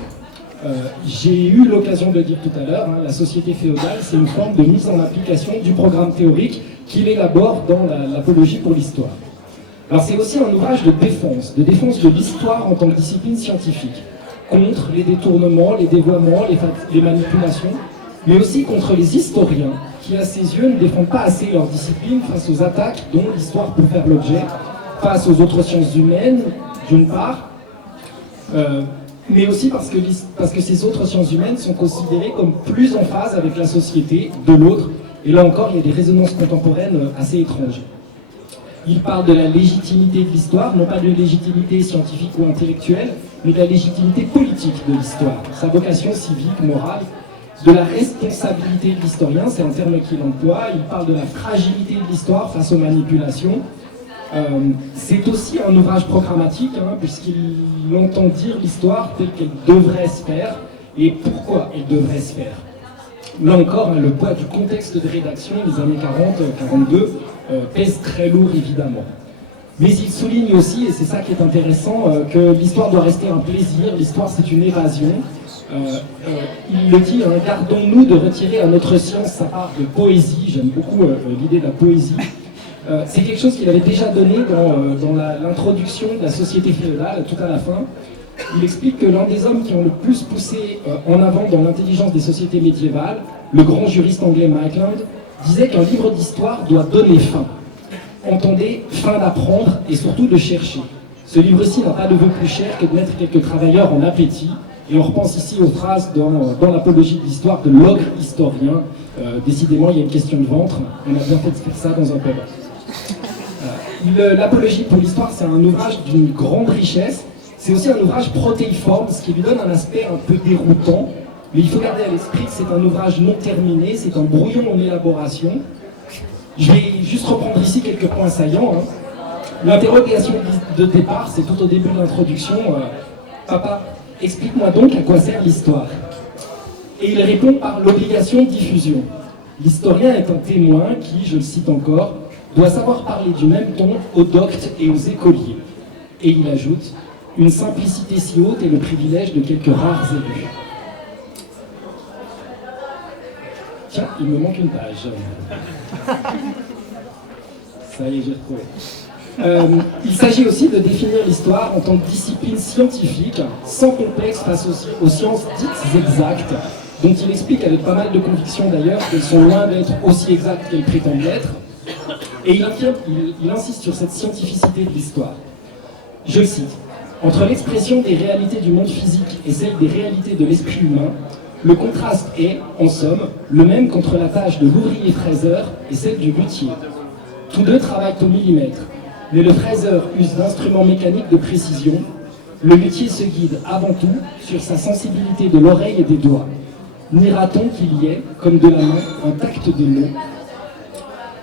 J'ai eu l'occasion de le dire tout à l'heure, la société féodale, c'est une forme de mise en application du programme théorique qu'il élabore dans l'Apologie pour l'histoire. Alors c'est aussi un ouvrage de défense de l'histoire en tant que discipline scientifique, contre les détournements, les dévoiements, les manipulations, mais aussi contre les historiens qui, à ses yeux, ne défendent pas assez leur discipline face aux attaques dont l'histoire peut faire l'objet, face aux autres sciences humaines, d'une part, mais aussi parce que ces autres sciences humaines sont considérées comme plus en phase avec la société, de l'autre, et là encore, il y a des résonances contemporaines assez étranges. Il parle de la légitimité de l'histoire, non pas de légitimité scientifique ou intellectuelle, mais de la légitimité politique de l'histoire, sa vocation civique, morale, de la responsabilité de l'historien, c'est un terme qu'il emploie. Il parle de la fragilité de l'histoire face aux manipulations. C'est aussi un ouvrage programmatique, puisqu'il entend dire l'histoire telle qu'elle devrait se faire, et pourquoi elle devrait se faire. Là encore, le poids du contexte de rédaction des années 40-42 pèse très lourd évidemment. Mais il souligne aussi, et c'est ça qui est intéressant, que l'histoire doit rester un plaisir, l'histoire c'est une évasion. Il le dit, gardons-nous de retirer à notre science sa part de poésie. J'aime beaucoup l'idée de la poésie. C'est quelque chose qu'il avait déjà donné dans l'introduction de la société féodale, tout à la fin. Il explique que l'un des hommes qui ont le plus poussé en avant dans l'intelligence des sociétés médiévales, le grand juriste anglais Maitland, disait qu'un livre d'histoire doit donner faim. Entendez, faim d'apprendre et surtout de chercher. Ce livre-ci n'a pas de vœu plus cher que de mettre quelques travailleurs en appétit. Et on repense ici aux phrases dans l'apologie de l'histoire de l'ogre historien. Décidément, il y a une question de ventre. On a bien fait de faire ça dans un pub. L'apologie pour l'histoire, c'est un ouvrage d'une grande richesse. C'est aussi un ouvrage protéiforme, ce qui lui donne un aspect un peu déroutant. Mais il faut garder à l'esprit que c'est un ouvrage non terminé, c'est un brouillon en élaboration. Je vais juste reprendre ici quelques points saillants. L'interrogation de départ, c'est tout au début de l'introduction. Papa, explique-moi donc à quoi sert l'histoire. Et il répond par l'obligation de diffusion. L'historien est un témoin qui, je le cite encore, doit savoir parler du même ton aux doctes et aux écoliers. Et il ajoute, une simplicité si haute est le privilège de quelques rares élus. Tiens, il me manque une page. Ça y est, j'ai retrouvé. Il s'agit aussi de définir l'histoire en tant que discipline scientifique, sans complexe face aux sciences dites exactes, dont il explique avec pas mal de conviction d'ailleurs qu'elles sont loin d'être aussi exactes qu'elles prétendent l'être. Et il insiste sur cette scientificité de l'histoire. Je le cite. Entre l'expression des réalités du monde physique et celle des réalités de l'esprit humain, le contraste est, en somme, le même qu'entre la tâche de l'ouvrier-fraiseur et celle du luthier. Tous deux travaillent au millimètre, mais le fraiseur use d'instruments mécaniques de précision. Le luthier se guide avant tout sur sa sensibilité de l'oreille et des doigts. Nira-t-on qu'il y ait, comme de la main, un tact des mots?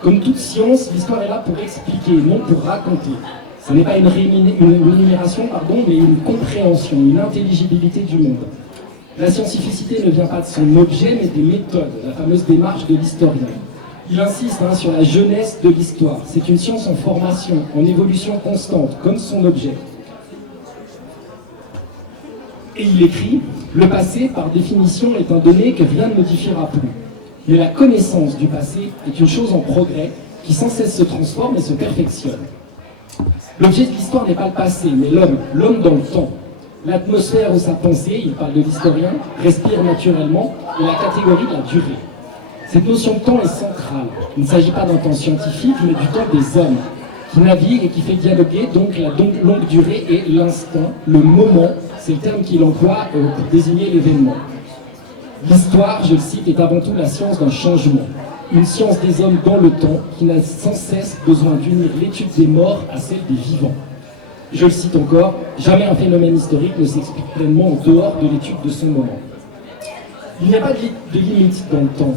Comme toute science, l'histoire est là pour expliquer, non pour raconter. Ce n'est pas une rémunération, mais une compréhension, une intelligibilité du monde. La scientificité ne vient pas de son objet, mais des méthodes, la fameuse démarche de l'historien. Il insiste sur la jeunesse de l'histoire. C'est une science en formation, en évolution constante, comme son objet. Et il écrit, le passé, par définition, est un donné que rien ne modifiera plus. Mais la connaissance du passé est une chose en progrès, qui sans cesse se transforme et se perfectionne. L'objet de l'histoire n'est pas le passé, mais l'homme dans le temps. L'atmosphère où sa pensée, il parle de l'historien, respire naturellement, et la catégorie de la durée. Cette notion de temps est centrale. Il ne s'agit pas d'un temps scientifique, mais du temps des hommes, qui naviguent et qui fait dialoguer donc la longue durée et l'instant, le moment, c'est le terme qu'il emploie pour désigner l'événement. L'histoire, je le cite, est avant tout la science d'un changement. Une science des hommes dans le temps qui n'a sans cesse besoin d'unir l'étude des morts à celle des vivants. Je le cite encore, jamais un phénomène historique ne s'explique pleinement en dehors de l'étude de son moment. Il n'y a pas de limite dans le temps,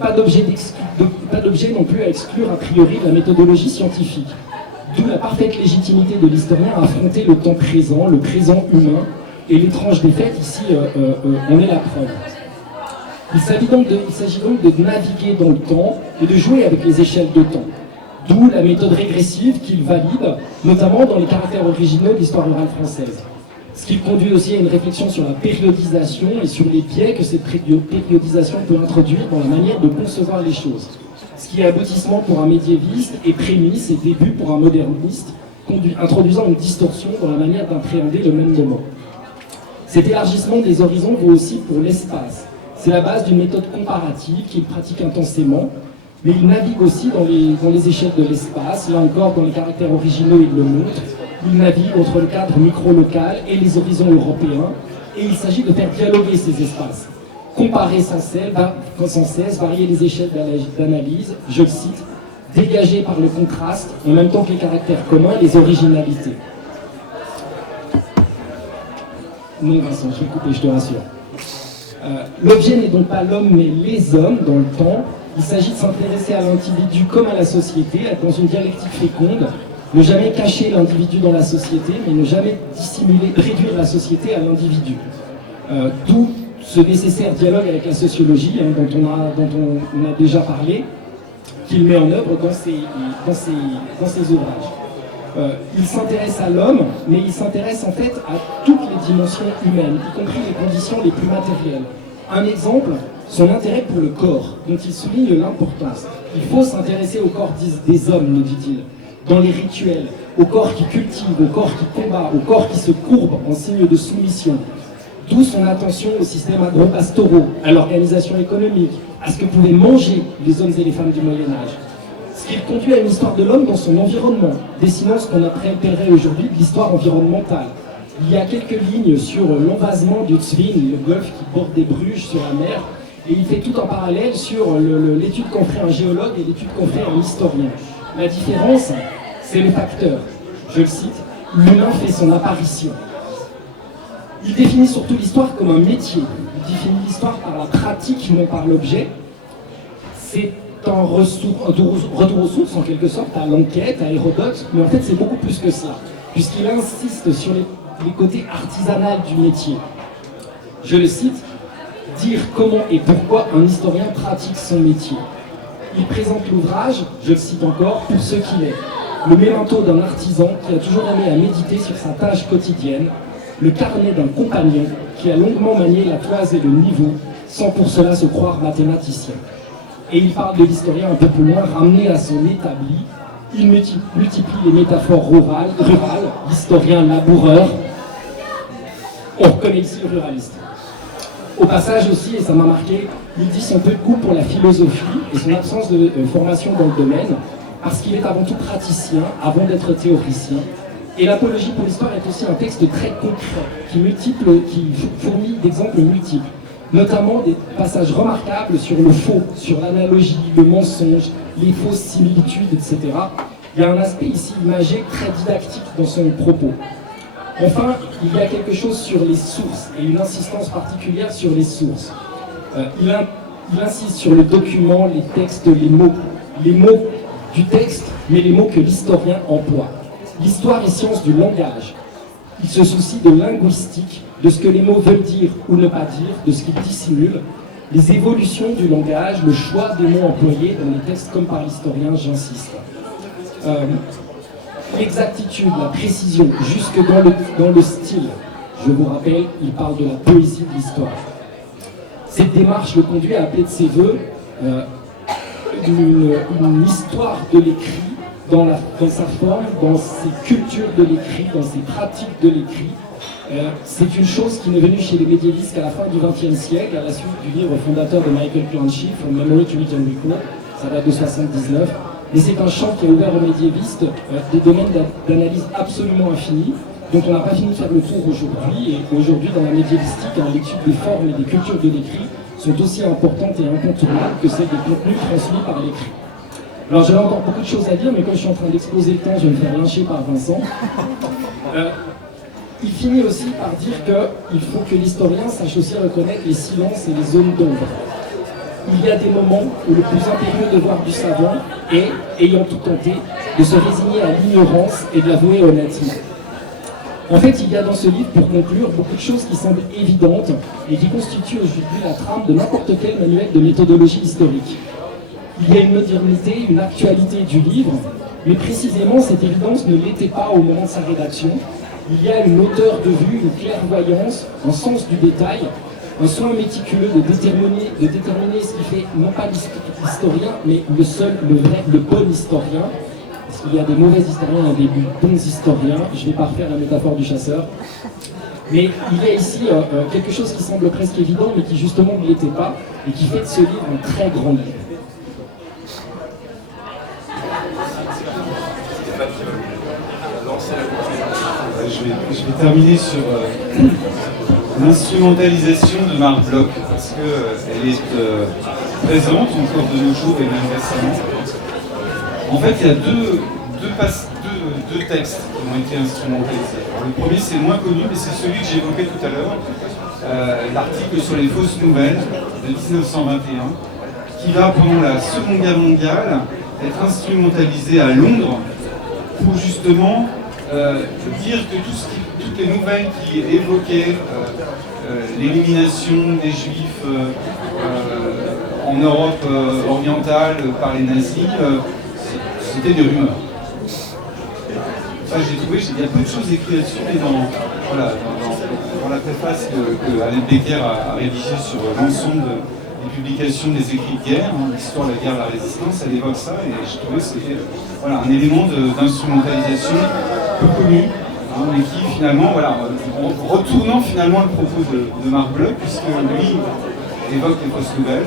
pas d'objet non plus à exclure a priori de la méthodologie scientifique. D'où la parfaite légitimité de l'historien à affronter le temps présent, le présent humain, et l'étrange défaite, ici, en est la preuve. Il s'agit donc de naviguer dans le temps et de jouer avec les échelles de temps. D'où la méthode régressive qu'il valide, notamment dans les caractères originaux de l'histoire orale française. Ce qui conduit aussi à une réflexion sur la périodisation et sur les biais que cette périodisation peut introduire dans la manière de concevoir les choses. Ce qui est aboutissement pour un médiéviste et prémisse et début pour un moderniste, introduisant une distorsion dans la manière d'appréhender le même moment. Cet élargissement des horizons vaut aussi pour l'espace. C'est la base d'une méthode comparative qu'il pratique intensément, mais il navigue aussi dans les échelles de l'espace. Là encore, dans les caractères originaux, il le montre. Il navigue entre le cadre micro-local et les horizons européens, et il s'agit de faire dialoguer ces espaces. Comparer sans cesse, varier les échelles d'analyse, je le cite, dégager par le contraste, en même temps que les caractères communs, les originalités. Non, Vincent, je vais couper, je te rassure. L'objet n'est donc pas l'homme, mais les hommes dans le temps. Il s'agit de s'intéresser à l'individu comme à la société, être dans une dialectique féconde, ne jamais cacher l'individu dans la société, mais ne jamais dissimuler, réduire la société à l'individu. D'où ce nécessaire dialogue avec la sociologie, dont on a déjà parlé, qu'il met en œuvre dans ses ouvrages. Il s'intéresse à l'homme, mais il s'intéresse en fait à toutes les dimensions humaines, y compris les conditions les plus matérielles. Un exemple, son intérêt pour le corps, dont il souligne l'importance. Il faut s'intéresser au corps des hommes, nous dit-il, dans les rituels, au corps qui cultive, au corps qui combat, au corps qui se courbe en signe de soumission. D'où son attention aux systèmes agro-pastoraux, à l'organisation économique, à ce que pouvaient manger les hommes et les femmes du Moyen-Âge. Ce qui le conduit à une histoire de l'homme dans son environnement, dessinant ce qu'on appellerait aujourd'hui de l'histoire environnementale. Il y a quelques lignes sur l'envasement du Tzvin, le golfe qui borde des Bruges sur la mer, et il fait tout en parallèle sur l'étude qu'en ferait un géologue et l'étude qu'en ferait un historien. La différence, c'est le facteur. Je le cite, l'humain fait son apparition. Il définit surtout l'histoire comme un métier. Il définit l'histoire par la pratique, non par l'objet. C'est un retour aux sources, en quelque sorte, à l'enquête, à Hérodote, mais en fait c'est beaucoup plus que cela, puisqu'il insiste sur les côtés artisanaux du métier. Je le cite, « Dire comment et pourquoi un historien pratique son métier ». Il présente l'ouvrage, je le cite encore, pour ce qu'il est. Le mémento d'un artisan qui a toujours aimé à méditer sur sa tâche quotidienne, le carnet d'un compagnon qui a longuement manié la toise et le niveau, sans pour cela se croire mathématicien. Et il parle de l'historien un peu plus loin, ramené à son établi. Il multiplie les métaphores rurales, l'historien laboureur. On reconnaît ici le ruraliste. Au passage aussi, et ça m'a marqué, il dit son peu de goût pour la philosophie et son absence de formation dans le domaine, parce qu'il est avant tout praticien, avant d'être théoricien. Et l'apologie pour l'histoire est aussi un texte très concret, qui fournit d'exemples multiples, notamment des passages remarquables sur le faux, sur l'analogie, le mensonge, les fausses similitudes, etc. Il y a un aspect ici imagé très didactique dans son propos. Enfin, il y a quelque chose sur les sources, et une insistance particulière sur les sources. Il insiste sur le document, les textes, les mots du texte, mais les mots que l'historien emploie. L'histoire est science du langage. Il se soucie de linguistique, de ce que les mots veulent dire ou ne pas dire, de ce qu'ils dissimulent, les évolutions du langage, le choix des mots employés dans les textes comme par l'historien, j'insiste. L'exactitude, la précision, jusque dans le style. Je vous rappelle, il parle de la poésie de l'histoire. Cette démarche le conduit à appeler de ses voeux une histoire de l'écrit dans sa forme, dans ses cultures de l'écrit, dans ses pratiques de l'écrit. C'est une chose qui n'est venue chez les médiévistes qu'à la fin du XXe siècle, à la suite du livre fondateur de Michael Clanchy, From Memory to Read and Recall, ça date de 1979. Mais c'est un champ qui a ouvert aux médiévistes des domaines d'analyse absolument infinis, dont on n'a pas fini de faire le tour aujourd'hui. Et aujourd'hui, dans la médiévistique, l'étude des formes et des cultures de l'écrit sont aussi importantes et incontournables que celles des contenus transmis par l'écrit. Alors j'avais encore beaucoup de choses à dire, mais comme je suis en train d'exposer le temps, je vais me faire lyncher par Vincent. Il finit aussi par dire qu'il faut que l'historien sache aussi reconnaître les silences et les zones d'ombre. Il y a des moments où le plus impérieux devoir du savant est, ayant tout tenté, de se résigner à l'ignorance et de l'avouer honnêtement. En fait, il y a dans ce livre, pour conclure, beaucoup de choses qui semblent évidentes et qui constituent aujourd'hui la trame de n'importe quel manuel de méthodologie historique. Il y a une modernité, une actualité du livre, mais précisément cette évidence ne l'était pas au moment de sa rédaction. Il y a une hauteur de vue, une clairvoyance, un sens du détail, un soin méticuleux de déterminer ce qui fait non pas l'historien, mais le bon historien. Parce qu'il y a des mauvais historiens et des bons historiens. Je ne vais pas refaire la métaphore du chasseur. Mais il y a ici quelque chose qui semble presque évident, mais qui justement ne l'était pas, et qui fait de ce livre un très grand livre. Je vais terminer sur l'instrumentalisation de Marc Bloch, parce qu'elle est présente encore de nos jours et même récemment. En fait, il y a deux textes qui ont été instrumentalisés. Le premier, c'est moins connu, mais c'est celui que j'évoquais tout à l'heure, l'article sur les fausses nouvelles de 1921, qui va, pendant la Seconde Guerre mondiale, être instrumentalisé à Londres pour justement dire que tout ce qui toutes les nouvelles qui évoquaient l'élimination des Juifs en Europe orientale par les nazis, c'était des rumeurs. Ça, j'ai trouvé, il y a peu de choses écrites là-dessus, mais dans la préface que Alain Becker a rédigée sur l'ensemble des publications des écrits de guerre, l'histoire de la guerre, de la résistance, elle évoque ça, et je trouvais que c'était un élément d'instrumentalisation peu connu, mais qui finalement, en retournant finalement le propos de Marc Bloch, puisque lui évoque les fausses nouvelles,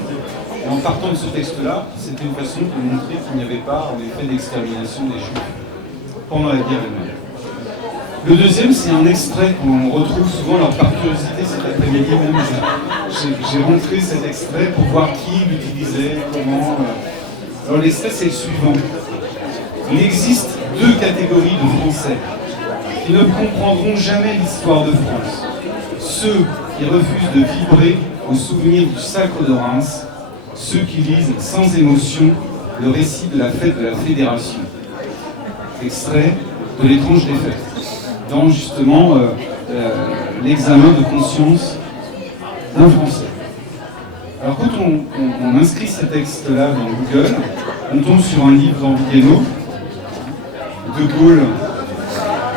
et en partant de ce texte-là, c'était une façon de montrer qu'il n'y avait pas en effet d'extermination des Juifs pendant la guerre elle-même. Le deuxième, c'est un extrait qu'on retrouve souvent, alors par curiosité cet après-midi même, j'ai montré cet extrait pour voir qui l'utilisait, comment. Alors l'extrait, c'est le suivant. Il existe deux catégories de Français qui ne comprendront jamais l'histoire de France. Ceux qui refusent de vibrer au souvenir du sacre de Reims, ceux qui lisent sans émotion le récit de la fête de la Fédération. Extrait de L'étrange défaite, dans justement l'examen de conscience d'un Français. Alors quand on inscrit ce texte-là dans Google, on tombe sur un livre d'Henri Guénaud, De Gaulle,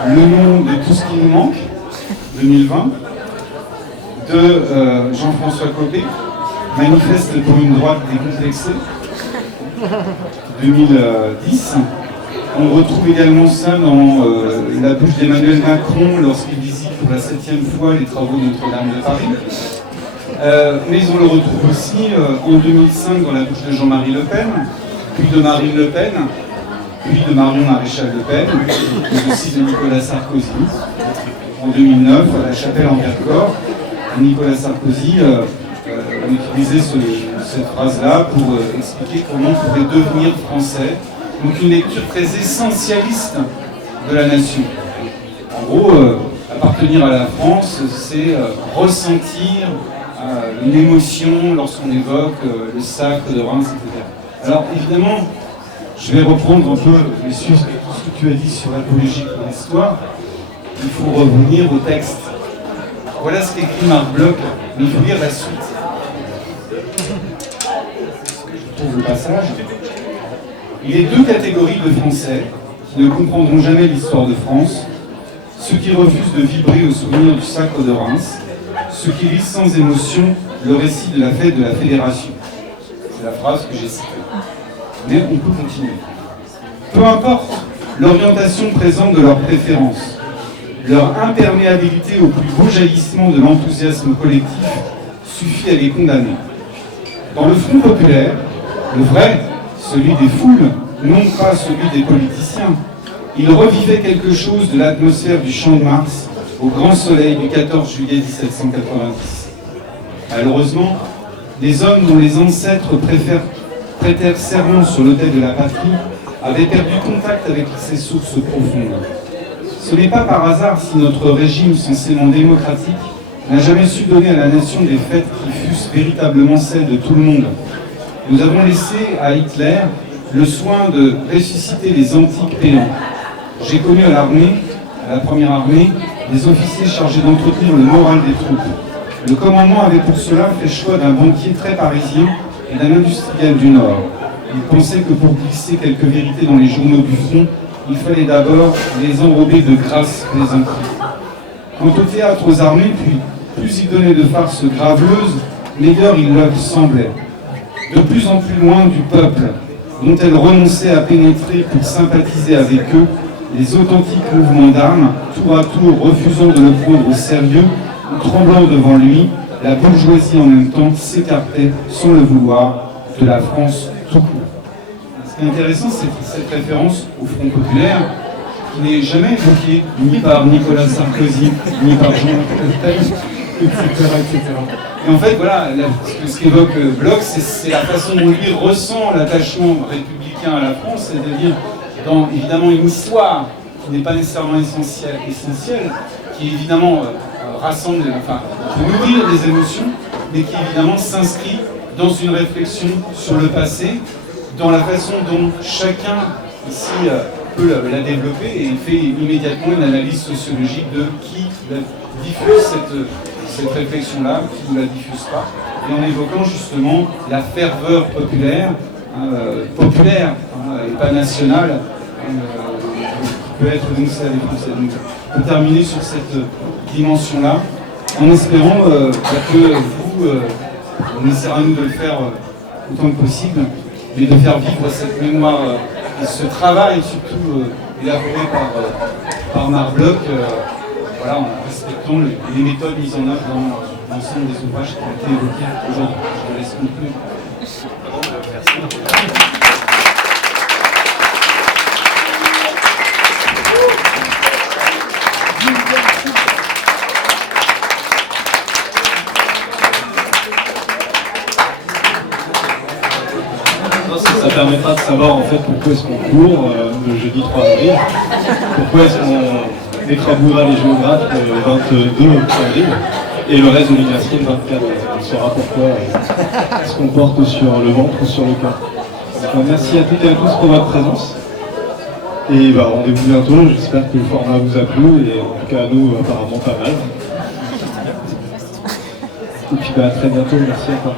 Le nom de tout ce qui nous manque, 2020, de Jean-François Copé, Manifeste pour une droite décomplexée, 2010. On retrouve également ça dans la bouche d'Emmanuel Macron lorsqu'il visite pour la 7e fois les travaux de Notre-Dame de Paris. Mais on le retrouve aussi en 2005 dans la bouche de Jean-Marie Le Pen, puis de Marine Le Pen, puis de Marion Maréchal Le Pen, mais aussi de Nicolas Sarkozy. En 2009, à la Chapelle en Vercors, Nicolas Sarkozy utilisait cette phrase-là pour expliquer comment on pouvait devenir français. Donc une lecture très essentialiste de la nation. En gros, appartenir à la France, c'est ressentir une émotion lorsqu'on évoque le sacre de Reims, etc. Alors évidemment, je vais reprendre un peu les suivre tout ce que tu as dit sur l'apologie pour l'histoire. Il faut revenir au texte. Voilà ce qu'écrit Marc Bloch, mais il faut lire la suite. Je trouve le passage. Il y a deux catégories de Français qui ne comprendront jamais l'histoire de France, ceux qui refusent de vibrer au souvenir du sacre de Reims, ceux qui lisent sans émotion le récit de la fête de la Fédération. C'est la phrase que j'ai citée. Mais on peut continuer. Peu importe l'orientation présente de leurs préférences, leur imperméabilité au plus beau jaillissement de l'enthousiasme collectif suffit à les condamner. Dans le Front populaire, le vrai, celui des foules, non pas celui des politiciens, il revivait quelque chose de l'atmosphère du Champ de Mars au grand soleil du 14 juillet 1790. Malheureusement, les hommes dont les ancêtres prêtèrent serment sur l'autel de la patrie avaient perdu contact avec ces sources profondes. Ce n'est pas par hasard si notre régime censément démocratique n'a jamais su donner à la nation des fêtes qui fussent véritablement celles de tout le monde. Nous avons laissé à Hitler le soin de ressusciter les antiques pélants. J'ai connu à l'armée, à la première armée, des officiers chargés d'entretenir le moral des troupes. Le commandement avait pour cela fait choix d'un banquier très parisien et d'un industriel du Nord. Il pensait que pour glisser quelques vérités dans les journaux du front, il fallait d'abord les enrober de grasses plaisanteries. Quant au théâtre aux armées, puis plus il donnait de farces graveleuses, meilleur il leur semblait. De plus en plus loin du peuple, dont elle renonçait à pénétrer pour sympathiser avec eux, les authentiques mouvements d'armes, tour à tour refusant de le prendre au sérieux ou tremblant devant lui, la bourgeoisie en même temps s'écartait, sans le vouloir, de la France tout court. Ce qui est intéressant, c'est cette référence au Front populaire, qui n'est jamais évoquée ni par Nicolas Sarkozy, ni par Jean-Luc Le Pen, etc. Et en fait, voilà, ce qu'évoque Bloch, c'est la façon dont lui ressent l'attachement républicain à la France, c'est-à-dire dans évidemment une histoire qui n'est pas nécessairement essentielle, qui évidemment rassemble, enfin, peut nourrir des émotions, mais qui évidemment s'inscrit dans une réflexion sur le passé, dans la façon dont chacun ici peut la développer et il fait immédiatement une analyse sociologique de qui diffuse cette réflexion-là, qui ne la diffuse pas, et en évoquant justement la ferveur populaire, et pas nationale, qui peut être donc celle des Français. Donc, on peut terminer sur cette dimension-là, en espérant que vous, on essaiera nous de le faire autant que possible, mais de faire vivre cette mémoire et ce travail surtout élaboré par Marc Bloch, voilà, en respectant les méthodes mises en œuvre dans l'ensemble des ouvrages qui ont été évoqués aujourd'hui. Je vous laisse conclure. Ça permettra de savoir en fait pourquoi est-ce qu'on court le jeudi 3 avril, pourquoi est-ce qu'on écrabouillera les géographes le 22 avril et le reste de l'université le 24. On saura pourquoi est-ce qu'on porte sur le ventre ou sur le cœur. Donc, merci à toutes et à tous pour votre présence. Et rendez-vous bientôt, j'espère que le format vous a plu et en tout cas à nous apparemment pas mal. Et puis à très bientôt, merci à toi.